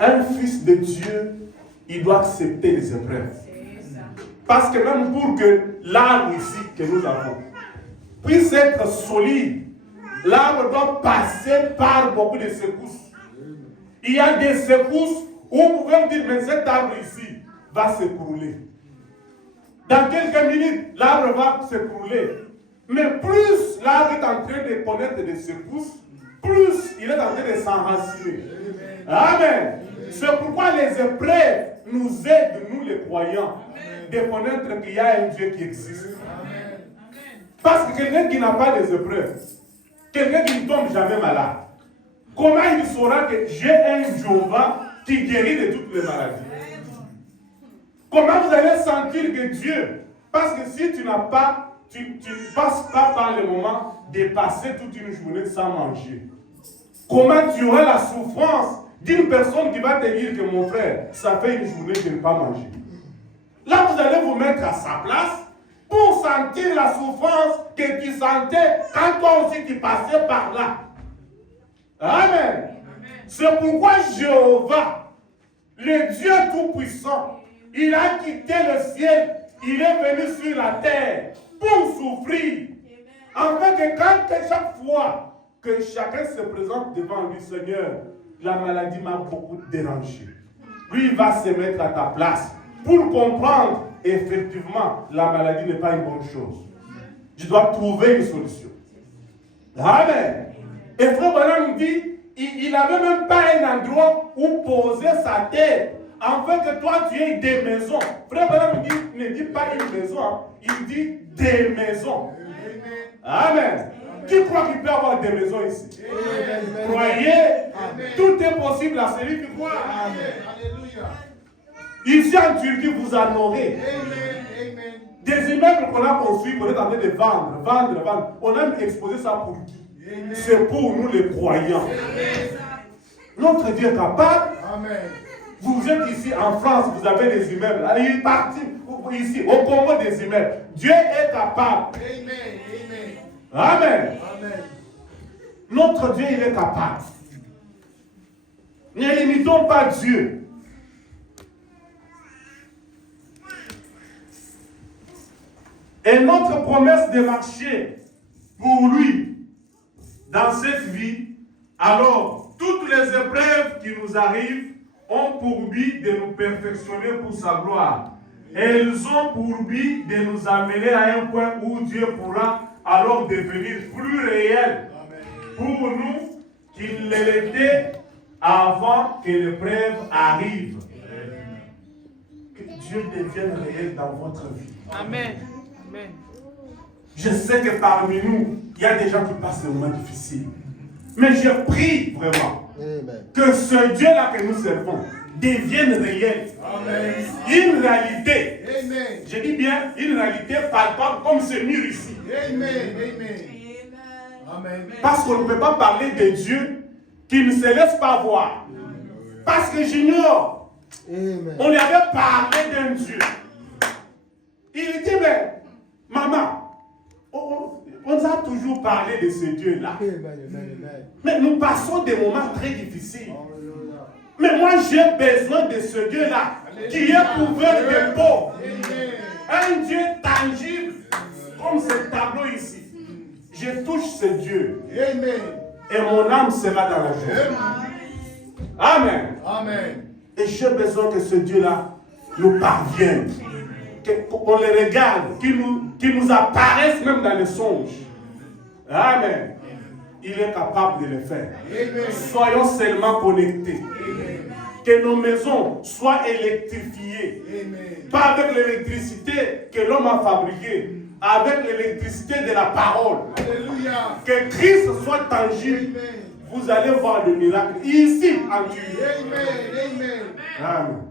Un fils de Dieu, il doit accepter les épreuves. Parce que même pour que l'arbre ici que nous avons puisse être solide, l'arbre doit passer par beaucoup de secousses. Il y a des secousses où vous pouvez dire, mais cet arbre ici va s'écrouler. Dans quelques minutes, l'arbre va s'écrouler. Mais plus l'arbre est en train de connaître des secousses, plus il est en train de s'enraciner. Amen. C'est pourquoi les épreuves nous aident, nous les croyants, de connaître qu'il y a un Dieu qui existe. Parce que quelqu'un qui n'a pas des épreuves, quelqu'un qui ne tombe jamais malade, comment il saura que j'ai un Jéhovah qui guérit de toutes les maladies? Comment vous allez sentir que Dieu, parce que si tu n'as pas, tu ne passes pas par le moment de passer toute une journée sans manger, comment tu auras la souffrance d'une personne qui va te dire que mon frère, ça fait une journée que je n'ai pas mangé? Là, vous allez vous mettre à sa place pour sentir la souffrance que tu sentais quand toi aussi tu passais par là. Amen. C'est pourquoi Jéhovah, le Dieu Tout-Puissant, il a quitté le ciel, il est venu sur la terre pour souffrir. Afin que chaque fois que chacun se présente devant lui, Seigneur, la maladie m'a beaucoup dérangé. Lui, il va se mettre à ta place pour comprendre, effectivement, la maladie n'est pas une bonne chose. Tu dois trouver une solution. Amen. Et Frère Branham nous dit, il n'avait même pas un endroit où poser sa tête, afin que toi tu aies des maisons. Frère Branham ne dit pas une maison, hein, il dit des maisons. Amen. Qui croit qu'il peut avoir des maisons ici? Croyez, tout est possible à celui qui croit. Amen. Ici en Turquie, vous en aurez. Des immeubles qu'on a construits, qu'on est en train de vendre. On a exposé ça pour qui? C'est pour nous les croyants. Notre Dieu est capable. Amen. Vous êtes ici en France, vous avez des immeubles. Il est parti ici, au Congo des immeubles. Dieu est capable. Amen. Amen. Notre Dieu, il est capable. Ne limitons pas Dieu. Et notre promesse de marcher pour lui dans cette vie, alors toutes les épreuves qui nous arrivent ont pour but de nous perfectionner pour sa gloire. Elles ont pour but de nous amener à un point où Dieu pourra alors devenir plus réel pour nous qu'il l'était avant que l'épreuve arrive. Que Dieu devienne réel dans votre vie. Amen. Amen. Je sais que parmi nous, il y a des gens qui passent des moments difficiles. Mais je prie vraiment que ce Dieu-là que nous servons devienne réel. Amen. Une réalité. Amen. Je dis bien une réalité palpable comme ce mur ici. Amen. Amen. Parce qu'on ne peut pas parler de Dieu qui ne se laisse pas voir. Parce que j'ignore. On lui avait parlé d'un Dieu. Il dit, mais maman, on nous a toujours parlé de ce Dieu-là. Mais nous passons des moments très difficiles. Mais moi, j'ai besoin de ce Dieu-là qui est pourveur des pauvres. Un Dieu tangible, comme ce tableau ici. Je touche ce Dieu. Et mon âme sera dans la joie. Amen. Amen. Et j'ai besoin que ce Dieu-là nous parvienne. Qu'on les regarde, qu'il nous apparaisse même dans les songes. Amen. Il est capable de le faire. Soyons seulement connectés. Que nos maisons soient électrifiées. Pas avec l'électricité que l'homme a fabriquée, avec l'électricité de la parole. Alléluia. Que Christ soit tangible. Vous allez voir le miracle ici en Dieu. Amen.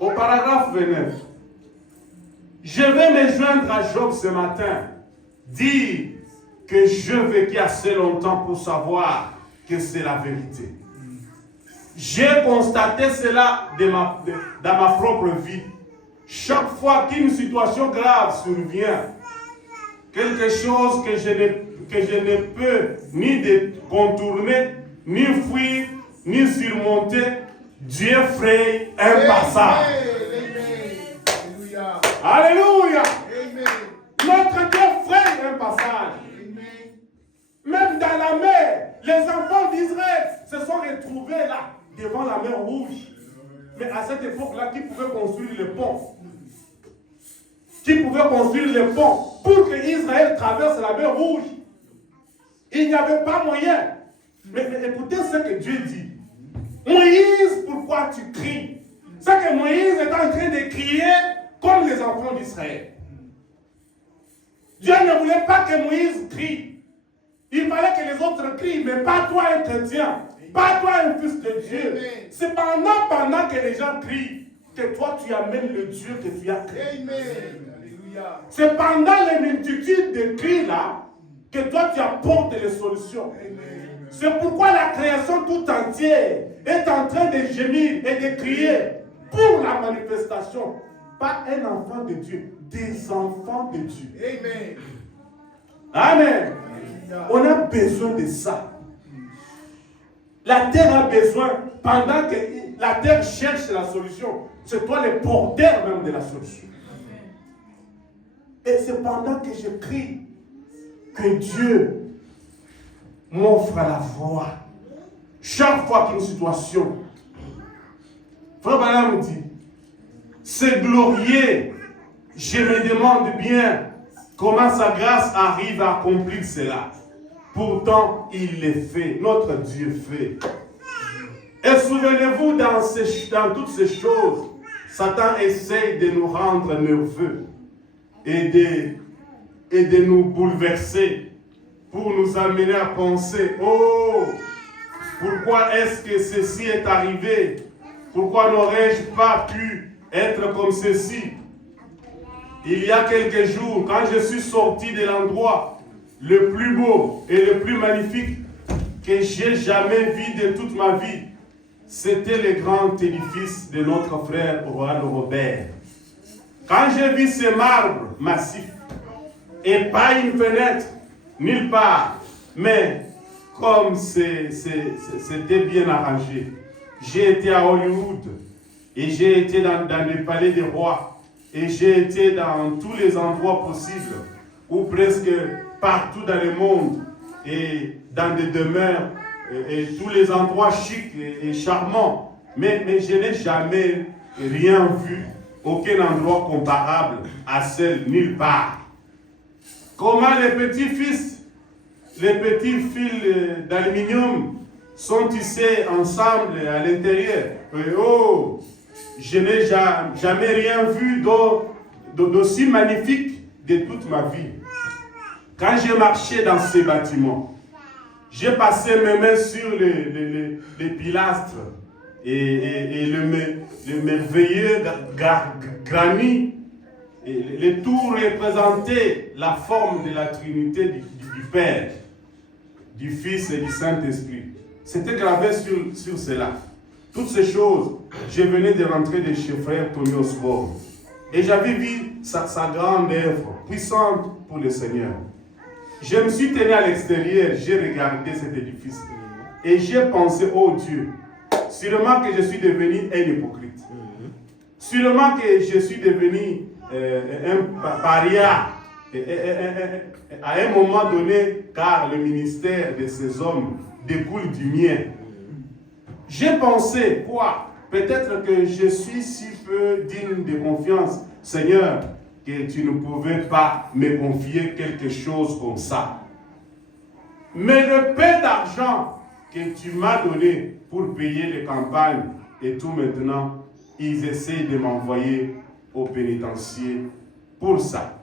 Au paragraphe 29, je vais me joindre à Job ce matin, dire que je vécu assez longtemps pour savoir que c'est la vérité. J'ai constaté cela dans ma propre vie. Chaque fois qu'une situation grave survient, quelque chose que je ne peux ni contourner, ni fuir, ni surmonter, Dieu fraye un passage. Alléluia. Notre Dieu fraye un passage. Même dans la mer, les enfants d'Israël se sont retrouvés là, devant la mer Rouge. Mais à cette époque-là, qui pouvait construire le pont? Qui pouvait construire le pont pour que Israël traverse la mer Rouge? Il n'y avait pas moyen. Mais écoutez ce que Dieu dit. Moïse, pourquoi tu cries? C'est que Moïse est en train de crier comme les enfants d'Israël. Dieu ne voulait pas que Moïse crie. Il fallait que les autres crient, mais pas toi un chrétien, pas toi un fils de Dieu. C'est pendant que les gens crient que toi tu amènes le Dieu que tu as créé. C'est pendant les multitudes de cris là que toi tu apportes les solutions. C'est pourquoi la création tout entière est en train de gémir et de crier pour la manifestation. Pas un enfant de Dieu, des enfants de Dieu. Amen. On a besoin de ça. La terre a besoin, pendant que la terre cherche la solution, c'est toi le porteur même de la solution. Et c'est pendant que je crie que Dieu m'offre la voix. Chaque fois qu'une situation, Frère Branham dit, c'est glorieux. Je me demande bien comment sa grâce arrive à accomplir cela. Pourtant, il le fait. Notre Dieu fait. Et souvenez-vous, dans toutes ces choses, Satan essaye de nous rendre nerveux et de nous bouleverser pour nous amener à penser, oh, pourquoi est-ce que ceci est arrivé? Pourquoi n'aurais-je pas pu être comme ceci. Il y a quelques jours, quand je suis sorti de l'endroit le plus beau et le plus magnifique que j'ai jamais vu de toute ma vie, c'était le grand édifice de notre frère Rohan Robert. Quand j'ai vu ce marbre massif, et pas une fenêtre, nulle part, mais comme c'était bien arrangé, j'ai été à Hollywood, et j'ai été dans les palais des rois, et j'ai été dans tous les endroits possibles, ou presque partout dans le monde, et dans des demeures, et tous les endroits chics et charmants. Mais je n'ai jamais rien vu, aucun endroit comparable à celle nulle part. Comment les petits fils, les petits fils d'aluminium sont tissés ensemble à l'intérieur. Oh, je n'ai jamais rien vu d'aussi magnifique de toute ma vie. Quand j'ai marché dans ces bâtiments, j'ai passé mes mains sur les pilastres et le merveilleux granit. Et les tours représentaient la forme de la Trinité du Père, du Fils et du Saint-Esprit. C'était gravé sur cela. Toutes ces choses, je venais de rentrer de chez frère Tony Osborne. Et j'avais vu sa grande œuvre, puissante pour le Seigneur. Je me suis tenu à l'extérieur, j'ai regardé cet édifice. Et j'ai pensé, oh Dieu, sûrement que je suis devenu un hypocrite. Sûrement que je suis devenu un paria à un moment donné, car le ministère de ces hommes découle du mien. J'ai pensé, quoi? Peut-être que je suis si peu digne de confiance, Seigneur, que tu ne pouvais pas me confier quelque chose comme ça. Mais le peu d'argent que tu m'as donné pour payer les campagnes et tout maintenant, ils essaient de m'envoyer au pénitencier pour ça.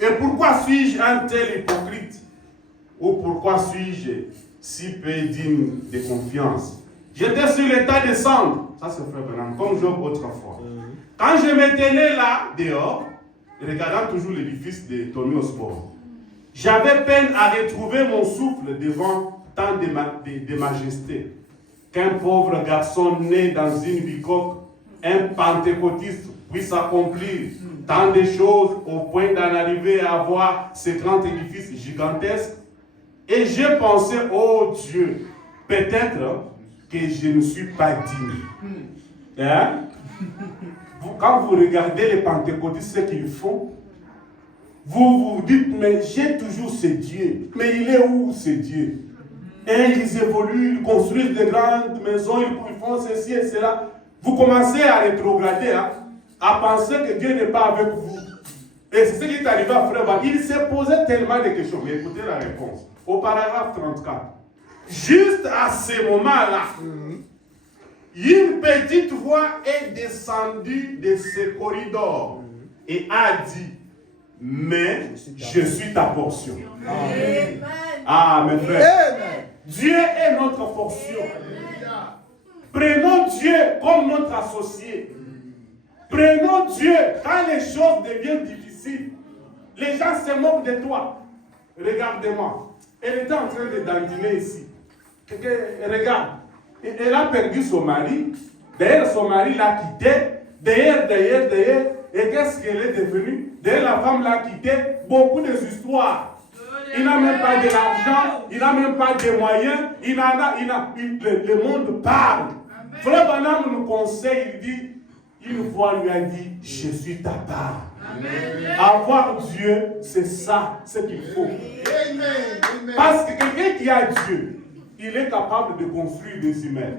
Et pourquoi suis-je un tel hypocrite? Ou pourquoi suis-je si peu digne de confiance? J'étais sur l'état de cendre, ça c'est frère Branham, comme Job autrefois. Quand je me tenais là, dehors, regardant toujours l'édifice de Tony Osborne, j'avais peine à retrouver mon souffle devant tant de majesté. Qu'un pauvre garçon né dans une bicoque, un pentecôtiste, puisse accomplir tant de choses au point d'en arriver à voir ce grand édifice gigantesque. Et j'ai pensé, oh Dieu, peut-être que je ne suis pas digne. Hein? Quand vous regardez les pentecôtistes, ce qu'ils font, vous vous dites, mais j'ai toujours ce Dieu. Mais il est où ce Dieu? Et ils évoluent, ils construisent de grandes maisons, ils font ceci et cela. Vous commencez à rétrograder, hein, à penser que Dieu n'est pas avec vous. Et c'est ce qui est arrivé à Frère Branham. Il s'est posé tellement de questions. Mais écoutez la réponse. Au paragraphe 34. Juste à ce moment-là, une petite voix est descendue de ce corridor et a dit, mais je suis ta portion. Amen. Ah, mes frères. Amen. Dieu est notre portion. Prenons Dieu comme notre associé. Prenons Dieu quand les choses deviennent difficiles. Les gens se moquent de toi. Regardez-moi. Elle était en train de dandiner ici. Regarde. Elle a perdu son mari. D'ailleurs, son mari l'a quitté. D'ailleurs. Et qu'est-ce qu'elle est devenue? D'ailleurs, la femme l'a quitté. Beaucoup d'histoires. Il n'a même pas de l'argent. Il n'a même pas de moyens. Le monde parle. Frère Branham nous conseille, il dit, une fois lui a dit, je suis ta part. Amen. Avoir Dieu, c'est ça, ce qu'il faut. Amen. Parce que quelqu'un qui a Dieu, il est capable de construire des humains.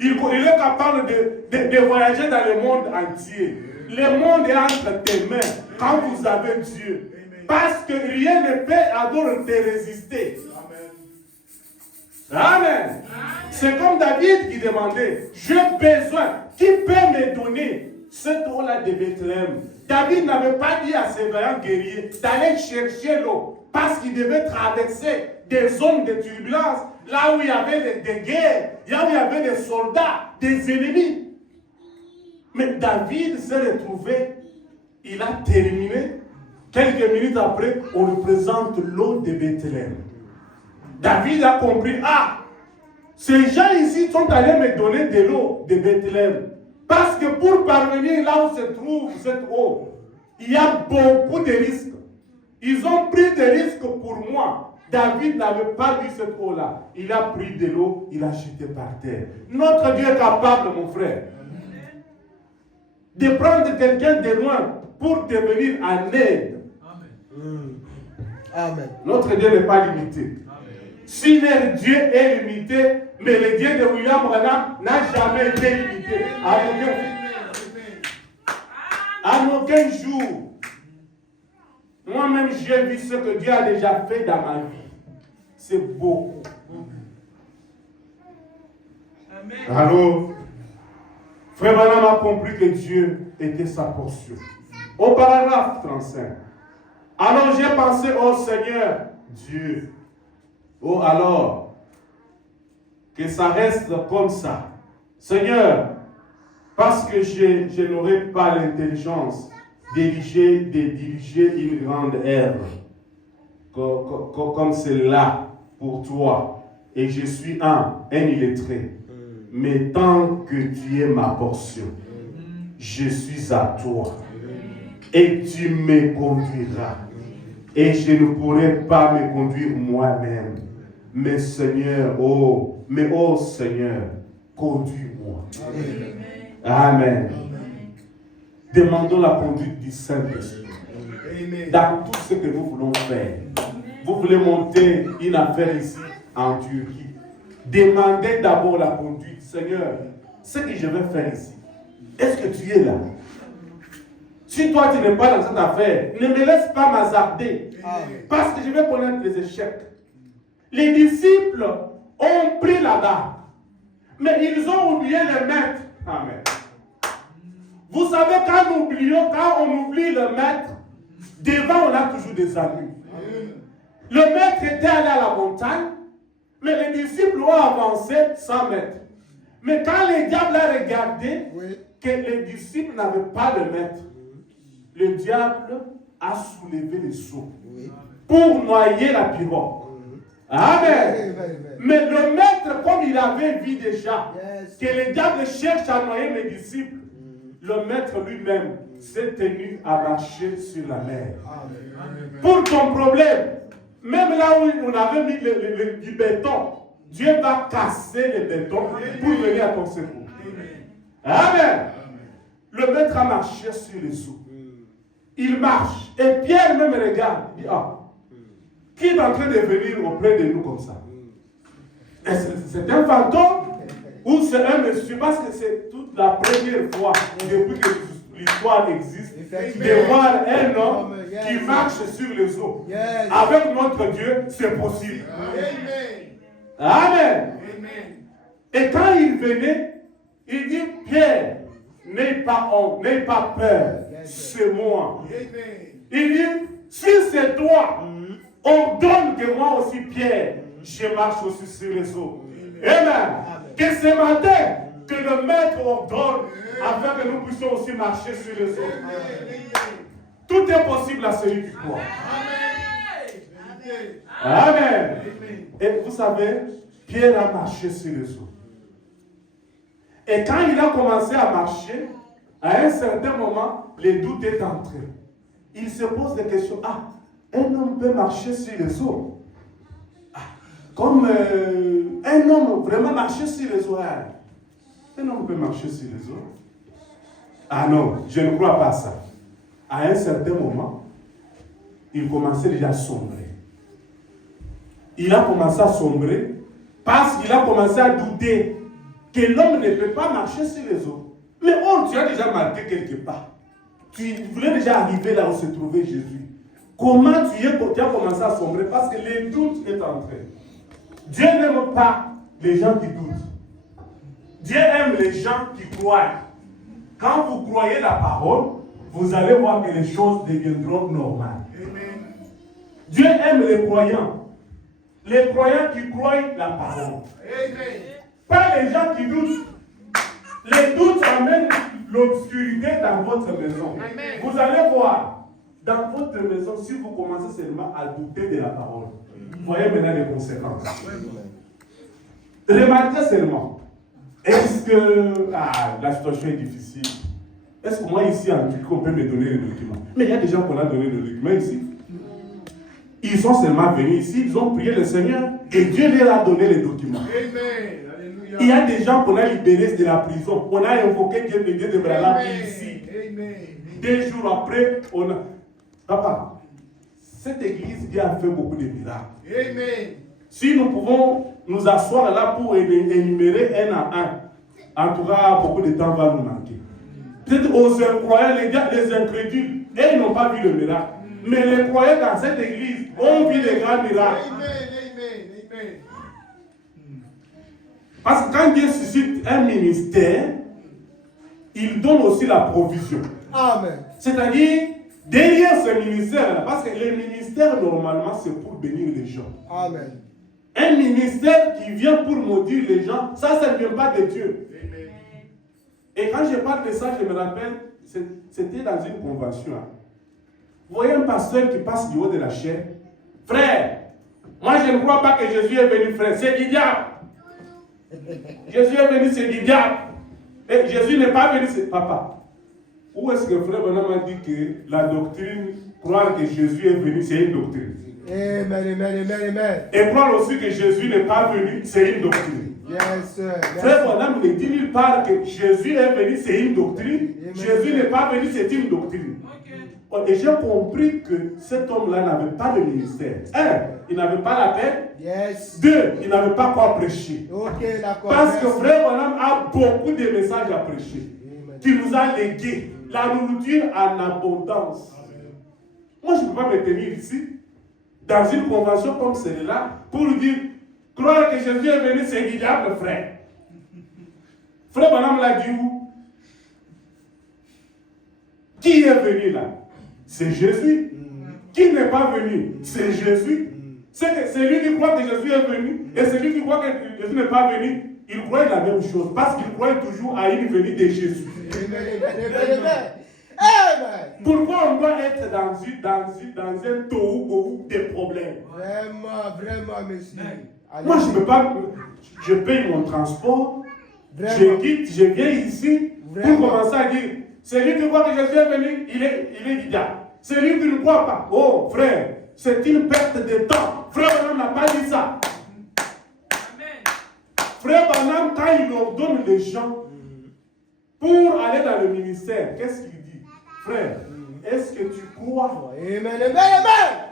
Il est capable de voyager dans le monde entier. Le monde est entre tes mains quand vous avez Dieu. Parce que rien ne peut alors te résister. Amen. C'est comme David qui demandait, j'ai besoin, qui peut me donner cette eau-là de Bethléem? David n'avait pas dit à ses vaillants guerriers d'aller chercher l'eau, parce qu'il devait traverser des zones de turbulence, là où il y avait des guerres, là où il y avait des soldats, des ennemis. Mais David s'est retrouvé, il a terminé. Quelques minutes après, on lui présente l'eau de Bethléem. David a compris, ah, ces gens ici sont allés me donner de l'eau de Bethléem. Parce que pour parvenir là où se trouve cette eau, il y a beaucoup de risques. Ils ont pris des risques pour moi. David n'avait pas vu cette eau-là. Il a pris de l'eau, il a jeté par terre. Notre Dieu est capable, mon frère, de prendre quelqu'un de loin pour te venir en aide. Amen. Notre Dieu n'est pas limité. Si leur Dieu est limité, mais le Dieu de William Branham n'a jamais été limité. À aucun jour. Moi-même, j'ai vu ce que Dieu a déjà fait dans ma vie. C'est beaucoup. Alors, Frère Branham a compris que Dieu était sa portion. Au paragraphe 35. Alors j'ai pensé, oh Seigneur, Dieu. Oh alors, que ça reste comme ça. Seigneur, parce que je n'aurai pas l'intelligence de diriger une grande œuvre comme celle-là pour toi. Et je suis un illettré. Mais tant que tu es ma portion, je suis à toi. Et tu me conduiras. Et je ne pourrai pas me conduire moi-même. Mais Seigneur, oh Seigneur, conduis-moi. Amen. Demandons la conduite du Saint-Esprit. Dans tout ce que nous voulons faire. Vous voulez monter une affaire ici en Turquie. Demandez d'abord la conduite. Seigneur, ce que je vais faire ici, est-ce que tu es là? Si toi tu n'es pas dans cette affaire, ne me laisse pas m'hasarder. Parce que je vais connaître les échecs. Les disciples ont pris la barre, mais ils ont oublié le maître. Amen. Vous savez, quand on oublie le maître, devant on a toujours des amis. Le maître était allé à la montagne, mais les disciples ont avancé 100 mètres. Mais quand le diable a regardé que les disciples n'avaient pas de maître, le diable a soulevé les seaux pour noyer la pirogue. Amen. Mais le maître, comme il avait vu déjà que le diable cherche à noyer mes disciples, le maître lui-même s'est tenu à marcher sur la mer. Pour ton problème, même là où on avait mis du béton, Dieu va casser le béton pour venir à ton secours. Amen. Le maître a marché sur les eaux. Il marche. Et Pierre même regarde. Il dit, ah, qui est en train de venir auprès de nous comme ça? Est-ce que c'est un fantôme ou c'est un monsieur? Parce que c'est toute la première fois depuis que l'histoire existe de voir un homme qui marche sur les eaux. Avec notre Dieu, c'est possible. Amen. Et quand il venait, il dit, Pierre, n'aie pas honte, n'aie pas peur, c'est moi. Il dit, si c'est toi, ordonne que moi aussi, Pierre, je marche aussi sur les eaux. Amen. Que ce matin, que le maître ordonne afin que nous puissions aussi marcher sur les eaux. Tout est possible à celui qui croit. Amen. Et vous savez, Pierre a marché sur les eaux. Et quand il a commencé à marcher, à un certain moment, le doute est entré. Il se pose des questions. Ah, un homme peut marcher sur les eaux. Ah, comme un homme vraiment marcher sur les eaux. Un homme peut marcher sur les eaux. Ah non, je ne crois pas à ça. À un certain moment, il commençait déjà à sombrer. Il a commencé à sombrer parce qu'il a commencé à douter que l'homme ne peut pas marcher sur les eaux. Mais oh, tu as déjà marqué quelque part. Tu voulais déjà arriver là où se trouvait Jésus. Comment tu as commencé à sombrer? Parce que le doute est entré. Dieu n'aime pas les gens qui doutent. Dieu aime les gens qui croient. Quand vous croyez la parole, vous allez voir que les choses deviendront normales. Amen. Dieu aime les croyants. Les croyants qui croient la parole. Amen. Pas les gens qui doutent. Les doutes amènent l'obscurité dans votre maison. Amen. Vous allez voir, dans votre maison, si vous commencez seulement à douter de la parole, vous voyez maintenant les conséquences. Remarquez seulement, est-ce que la situation est difficile? Est-ce que moi ici en Turquie, on peut me donner les documents? Mais il y a des gens qu'on a donné les documents ici. Ils sont seulement venus ici, ils ont prié le Seigneur et Dieu leur a donné les documents. Amen. Alléluia. Il y a des gens qu'on a libérés de la prison. On a invoqué Dieu de Brala ici. Amen. 2 jours après, on a... Papa, cette église Dieu a fait beaucoup de miracles. Amen. Si nous pouvons nous asseoir là pour énumérer un à un, en tout cas, beaucoup de temps va nous manquer. Peut-être aux incroyants, les incrédules, ils n'ont pas vu le miracle. Mais les croyants dans cette église ont vu les grands miracles. Amen. Parce que quand Dieu suscite un ministère, il donne aussi la provision. Amen. C'est-à-dire, derrière ce ministère, parce que le ministère, normalement, c'est pour bénir les gens. Amen. Un ministère qui vient pour maudire les gens, ça ne vient pas de Dieu. Amen. Et quand je parle de ça, je me rappelle, c'était dans une convention. Vous voyez un pasteur qui passe du haut de la chair. Frère, moi je ne crois pas que Jésus est venu, frère. C'est du diable. Jésus est venu, c'est du diable. Et Jésus n'est pas venu, c'est papa. Où est-ce que frère Bonhomme a dit que la doctrine, croire que Jésus est venu, c'est une doctrine? Amen. Et croire aussi que Jésus n'est pas venu, c'est une doctrine. Yes, sir. Frère Bonhomme ne dit nulle part que Jésus est venu, c'est une doctrine. Amen. Jésus n'est pas venu, c'est une doctrine. Et j'ai compris que cet homme-là n'avait pas de ministère. Un, il n'avait pas la paix. Yes. Deux, il n'avait pas quoi prêcher. Ok, d'accord. Parce que Merci. frère Bonhomme a beaucoup de messages à prêcher. Amen. Qui nous a légué la nourriture en abondance. Moi, je ne peux pas me tenir ici, dans une convention comme celle-là, pour dire, croire que Jésus est venu, c'est du diable, frère. Frère Bonhomme l'a dit où? Qui est venu là? C'est Jésus. Qui n'est pas venu? C'est Jésus. C'est celui qui croit que Jésus est venu et celui qui croit que Jésus n'est pas venu, il croit la même chose parce qu'il croit toujours à une venue de Jésus. Amen. Pourquoi on doit être dans un tohu de problèmes? Vraiment, merci. Moi, je ne peux pas, je paye mon transport, Vraiment. je quitte, je viens ici Vraiment. pour commencer à dire, celui qui croit que Jésus est venu, il est du diable. Celui qui ne croit pas, oh frère, c'est une perte de temps. Frère Branham n'a pas dit ça. Frère Branham, quand il ordonne les gens pour aller dans le ministère, qu'est-ce qu'il dit? Frère, est-ce que tu crois Amen.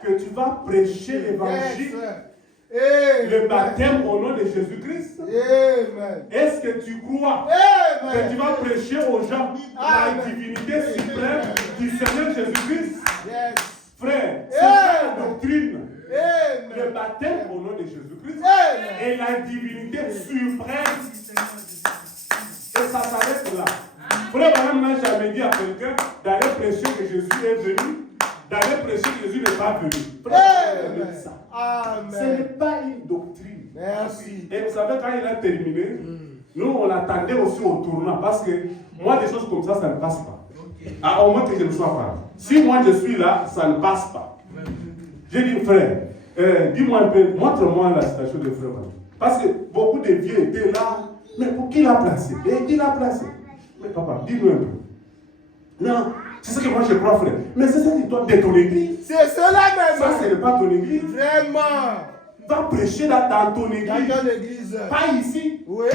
que tu vas prêcher l'évangile, Yes, le baptême au nom de Jésus-Christ? Amen. Est-ce que tu crois que tu vas prêcher aux gens la Amen. divinité suprême du Seigneur Jésus-Christ? Yes. Frère, c'est ça la Amen. doctrine. Le Amen. baptême au nom de Jésus-Christ Amen. et la divinité suprême. Et ça s'arrête là. Frère Branham n'a jamais dit à quelqu'un d'aller prêcher que Jésus est venu, d'aller prêcher que Jésus n'est pas venu. Frère, Branham a dit ça. Ce n'est Amen. pas une doctrine. Merci. Et vous savez, quand il a terminé, nous on l'attendait aussi au tournant parce que moi, des choses comme ça ne passe pas. Ah, au moins que je ne sois pas. Si moi je suis là, ça ne passe pas. J'ai dit, frère, dis-moi un peu, montre-moi la situation de frère. Parce que beaucoup de vieux étaient là, mais pour qui l'a placé? Et qui l'a placé? Mais papa, dis-nous un peu. Non, c'est ce que moi je crois, frère. Mais c'est cette histoire de ton église. C'est cela Ça, même. ce n'est pas ton église. Vraiment. Va prêcher dans ton église. Dans l'église. Pas ici. Oui.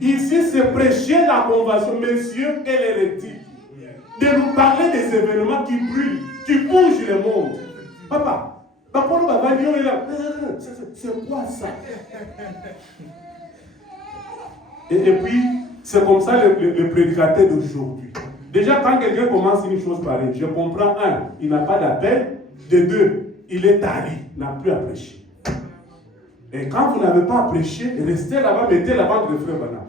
Ici, c'est prêcher la convention, messieurs et l'hérétique. De nous parler des événements qui brûlent, qui bougent le monde. Papa, va dire, c'est quoi ça? Et puis, c'est comme ça le prédicateur d'aujourd'hui. Déjà, quand quelqu'un commence une chose pareille, je comprends, un, il n'a pas d'appel, de deux, il est tari, n'a plus à prêcher. Et quand vous n'avez pas à prêcher, restez là-bas, mettez la bande de frère Branham.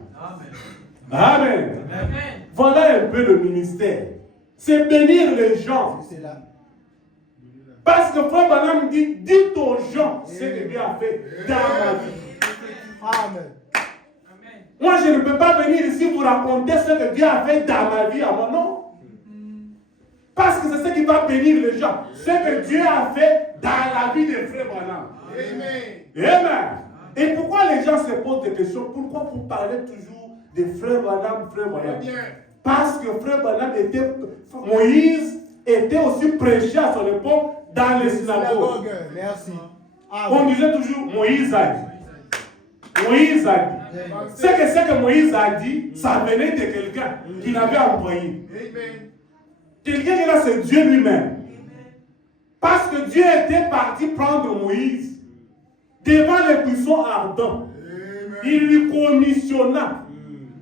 Amen. Amen. Voilà un peu le ministère. C'est bénir les gens. C'est là. Parce que frère Branham dit, dites aux gens ce que Dieu a fait dans ma vie. Amen. Moi, je ne peux pas venir ici vous raconter ce que Dieu a fait dans ma vie à mon nom. Parce que c'est ce qui va bénir les gens. Ce que Dieu a fait dans la vie des frères Branham. Amen. Amen. Et pourquoi les gens se posent des questions? Pourquoi vous parlez toujours des frères Branham, frères Branham? Parce que frère Branham Moïse était aussi prêché à son époque dans les synagogues. Merci. On disait toujours Moïse a dit. Moïse a dit. Ce que Moïse a dit, ça venait de quelqu'un qui l'avait envoyé. Quelqu'un qui là, c'est Dieu lui-même. Parce que Dieu était parti prendre Moïse devant les buissons ardents. Il lui commissionna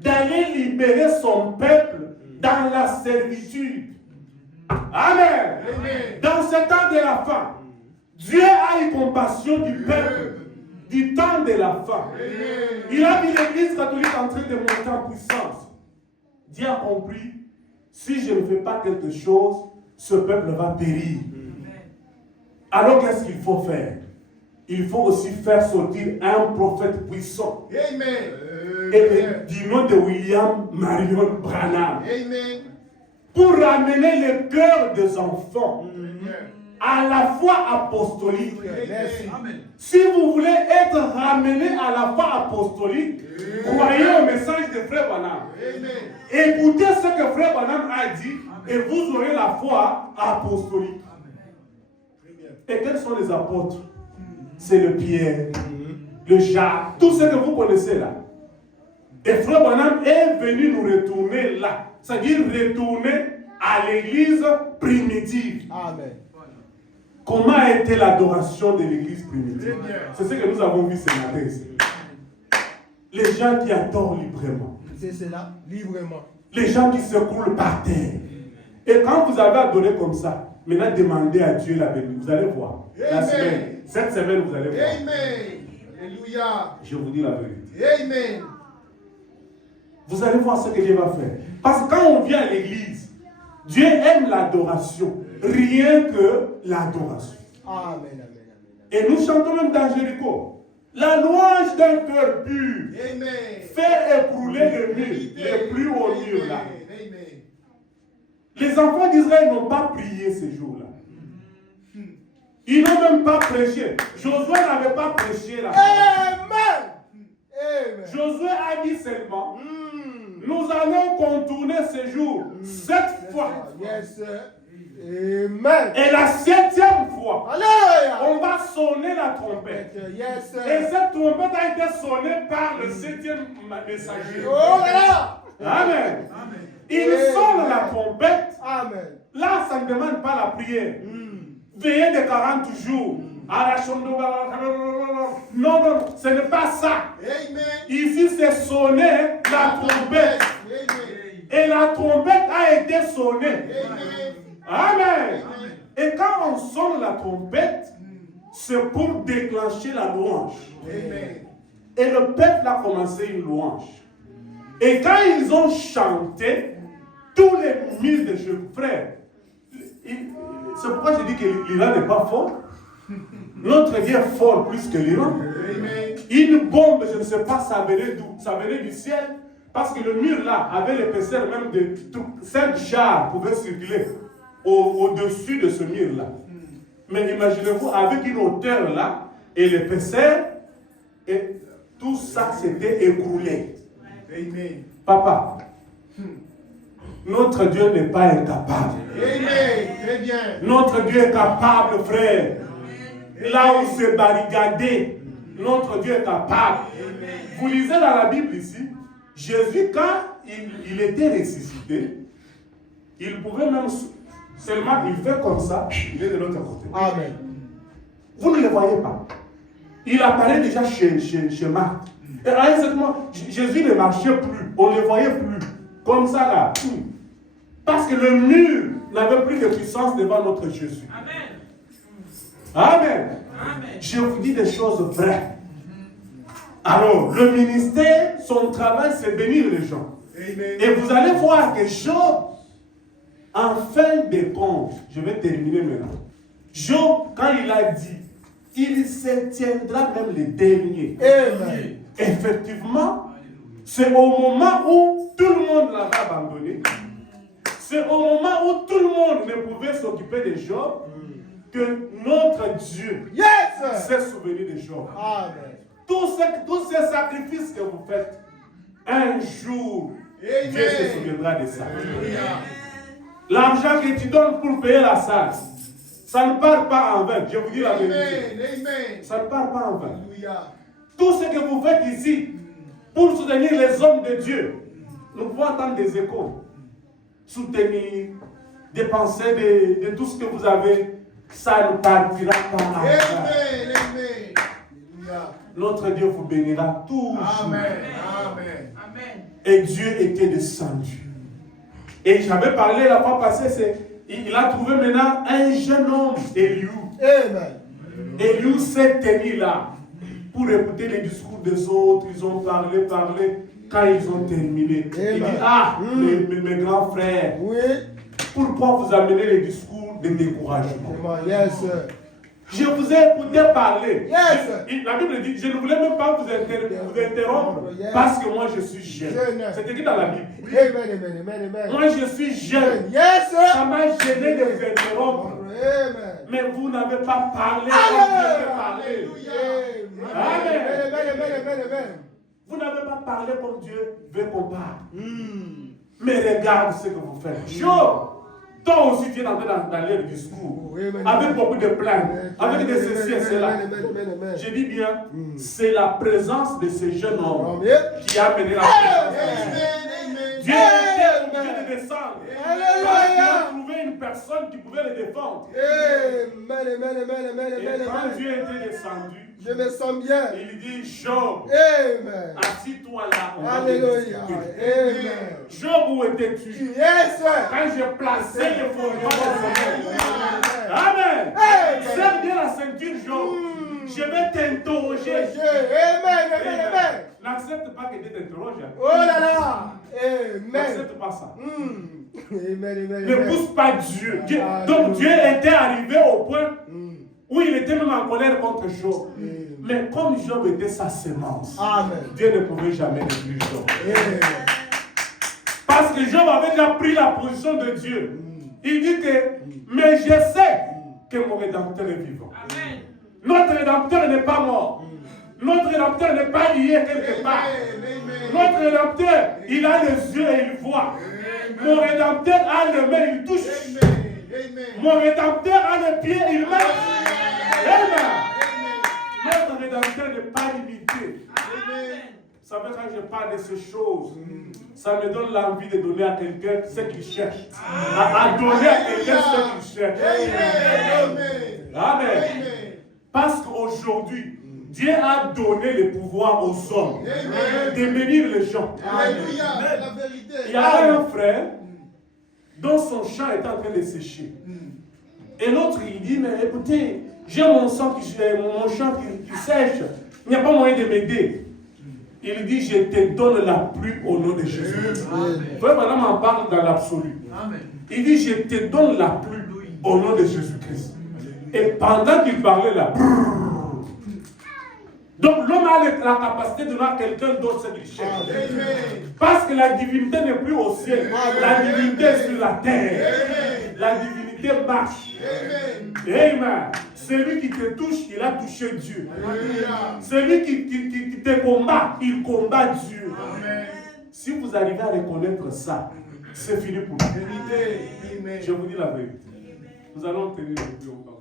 d'aller libérer son peuple dans la servitude. Amen. Dans ce temps de la fin, Dieu a eu compassion du peuple du temps de la fin. Il a vu l'église catholique en train de monter en puissance. Dieu a compris, si je ne fais pas quelque chose, ce peuple va périr. Alors qu'est-ce qu'il faut faire? Il faut aussi faire sortir un prophète puissant. Du nom de William Marion Branham. Pour ramener le cœur des enfants à la foi apostolique. Si vous voulez être ramené à la foi apostolique, croyez au message de Frère Branham. Écoutez ce que Frère Branham a dit et vous aurez la foi apostolique. Et quels sont les apôtres? C'est le Pierre, le Jacques, tout ce que vous connaissez là. Et Frère Branham est venu nous retourner là. C'est-à-dire retourner à l'église primitive. Amen. Comment a été l'adoration de l'église primitive? C'est ce que nous avons vu ce matin. Les gens qui adorent librement. C'est cela, librement. Les gens qui se coulent par terre. Et quand vous avez adoré comme ça, maintenant demandez à Dieu la bénédiction. Vous allez voir. La semaine, cette semaine, vous allez voir. Alléluia. Je vous dis la vérité. Amen. Vous allez voir ce que Dieu va faire. Parce que quand on vient à l'église, Dieu aime l'adoration. Rien que l'adoration. Amen, amen, amen. Et nous chantons même dans Jéricho. La louange d'un cœur pur fait ébrouler le mur, le plus haut mur là. Les enfants d'Israël n'ont pas prié ces jours-là. Ils n'ont même pas prêché. Josué n'avait pas prêché là. Amen. Amen. Josué a dit seulement, nous allons contourner ce jour 7 fois. Yes, sir. Amen. Et la 7e fois, Alléluia. on va sonner la trompette. Yes, sir. Et cette trompette a été sonnée par le 7e messager. Oh là là. Amen. Il sonne la trompette. Amen. Là, ça ne demande pas la prière. Veillez de 40 jours. Non, non, ce n'est pas ça. Ici, c'est sonner la trompette. Et la trompette a été sonnée. Amen. Et quand on sonne la trompette, c'est pour déclencher la louange. Et le peuple a commencé une louange. Et quand ils ont chanté, tous les mille de jeunes frères, c'est pourquoi je dis que l'Iran n'est pas fort. Notre Dieu est fort plus que l'Iran. Une bombe, je ne sais pas, ça venait d'où? Ça venait du ciel. Parce que le mur là avait l'épaisseur même de 5 chars pouvaient circuler au-dessus de ce mur là. Mais imaginez-vous avec une hauteur là et l'épaisseur, et tout ça s'était écroulé. Papa, notre Dieu n'est pas incapable. Très bien. Notre Dieu est capable, frère. Là où c'est barricadé, notre Dieu est capable. Vous lisez dans la Bible ici, Jésus, quand il était ressuscité, il pouvait même seulement, il fait comme ça, il est de l'autre côté. Amen. Vous ne le voyez pas. Il apparaît déjà chez Marc. Et exactement, Jésus ne marchait plus, on ne le voyait plus. Comme ça là. Parce que le mur n'avait plus de puissance devant notre Jésus. Amen. Amen. Amen. Je vous dis des choses vraies. Alors, le ministère, son travail, c'est bénir les gens. Amen. Et vous allez voir que Job, en fin de compte, je vais terminer maintenant. Job, quand il a dit, il se tiendra même le dernier. Amen. Effectivement, C'est au moment où tout le monde l'avait abandonné. C'est au moment où tout le monde ne pouvait s'occuper de Job que notre Dieu Yes. s'est souvenu de Job. Amen. Tous ces sacrifices que vous faites, un jour, Amen. Dieu se souviendra de ça. Alléluia. L'argent que tu donnes pour payer la salle, ça ne part pas en vain. Je vous dis la vérité. Amen. Ça ne part pas en vain. Alléluia. Tout ce que vous faites ici pour soutenir les hommes de Dieu, nous pouvons entendre des échos. Soutenir, dépenser de tout ce que vous avez, ça ne partira pas en vain. Amen. Amen. Alléluia. Notre Dieu vous bénira toujours. Amen. Amen. Et Dieu était descendu. Et j'avais parlé la fois passée, il a trouvé maintenant un jeune homme, Eliou. Amen. Eliou s'est tenu là pour écouter les discours des autres. Ils ont parlé. Quand ils ont terminé, il dit, mes grands frères, Oui. pourquoi vous amenez les discours de découragement? Yes. Je vous ai écouté parler. Yes. La Bible dit, je ne voulais même pas vous interrompre Yes. parce que moi je suis jeune. C'est écrit dans la Bible. Amen. Moi je suis jeune. Yes. Ça m'a gêné de vous interrompre. Amen. Mais vous n'avez pas parlé comme Dieu veut parler. Amen. Vous n'avez pas parlé comme Dieu veut qu'on parle. Mais regarde ce que vous faites. Job, toi aussi tu es en train d'aller le discours. Avec beaucoup de plaintes. Avec des ceci et cela. Je dis bien, c'est la présence de ce jeune homme qui a mené la présence. Dieu était obligé de descendre. Parce qu'il a trouvé une personne qui pouvait le défendre. Et quand Dieu était descendu, je me sens bien. il dit, Job, Amen. assis-toi là. On va Alléluia. discuter. Amen. Job, où étais-tu? Yes. Quand j'ai placé le fondement de son œuvre. Amen. Amen. Serre bien la ceinture, Job. Je vais t'interroger. Amen. N'accepte pas que Dieu t'interroge. Oh là là. Amen. N'accepte pas ça. Amen. Ne pousse pas Dieu. Donc Dieu était arrivé au point où il était même en colère contre Job. Mais comme Job était sa sémence, Dieu ne pouvait jamais détruire Job. Parce que Job avait déjà pris la position de Dieu. Il dit que, mais je sais que mon Rédempteur est vivant. Notre Rédempteur n'est pas mort. Notre Rédempteur n'est pas lié quelque part. Notre Rédempteur, il a les yeux et il voit. Mon Rédempteur a les mains, il touche. Mon Rédempteur a les pieds, il marche. Amen. Notre Rédempteur n'est pas limité. Vous savez, quand je parle de ces choses, ça me donne l'envie de donner à quelqu'un ce qu'il cherche. À donner à quelqu'un ce qu'il cherche. Amen. Parce qu'aujourd'hui, Dieu a donné le pouvoir aux hommes de bénir les gens. Il y a un frère dont son champ est en train de sécher. Et l'autre, il dit, mais écoutez, j'ai mon champ qui sèche. Il n'y a pas moyen de m'aider. Il dit, je te donne la pluie au nom de Jésus. Frère, madame en parle dans l'absolu. Il dit, je te donne la pluie au nom de Jésus-Christ. Et pendant qu'il parlait là, donc l'homme a la capacité de donner à quelqu'un d'autre ce qu'il cherche. Parce que la divinité n'est plus au ciel. La divinité est sur la terre. La divinité marche. Amen. Celui qui te touche, il a touché Dieu. Celui qui te combat, il combat Dieu. Si vous arrivez à reconnaître ça, c'est fini pour vous. Je vous dis la vérité. Nous allons tenir le plus longtemps.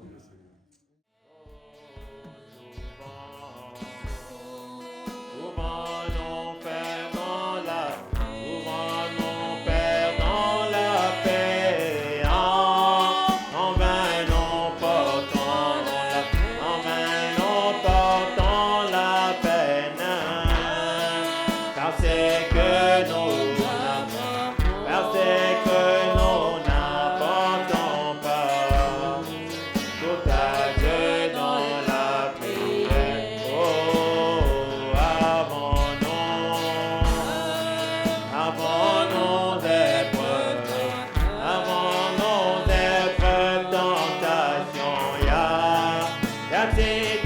Take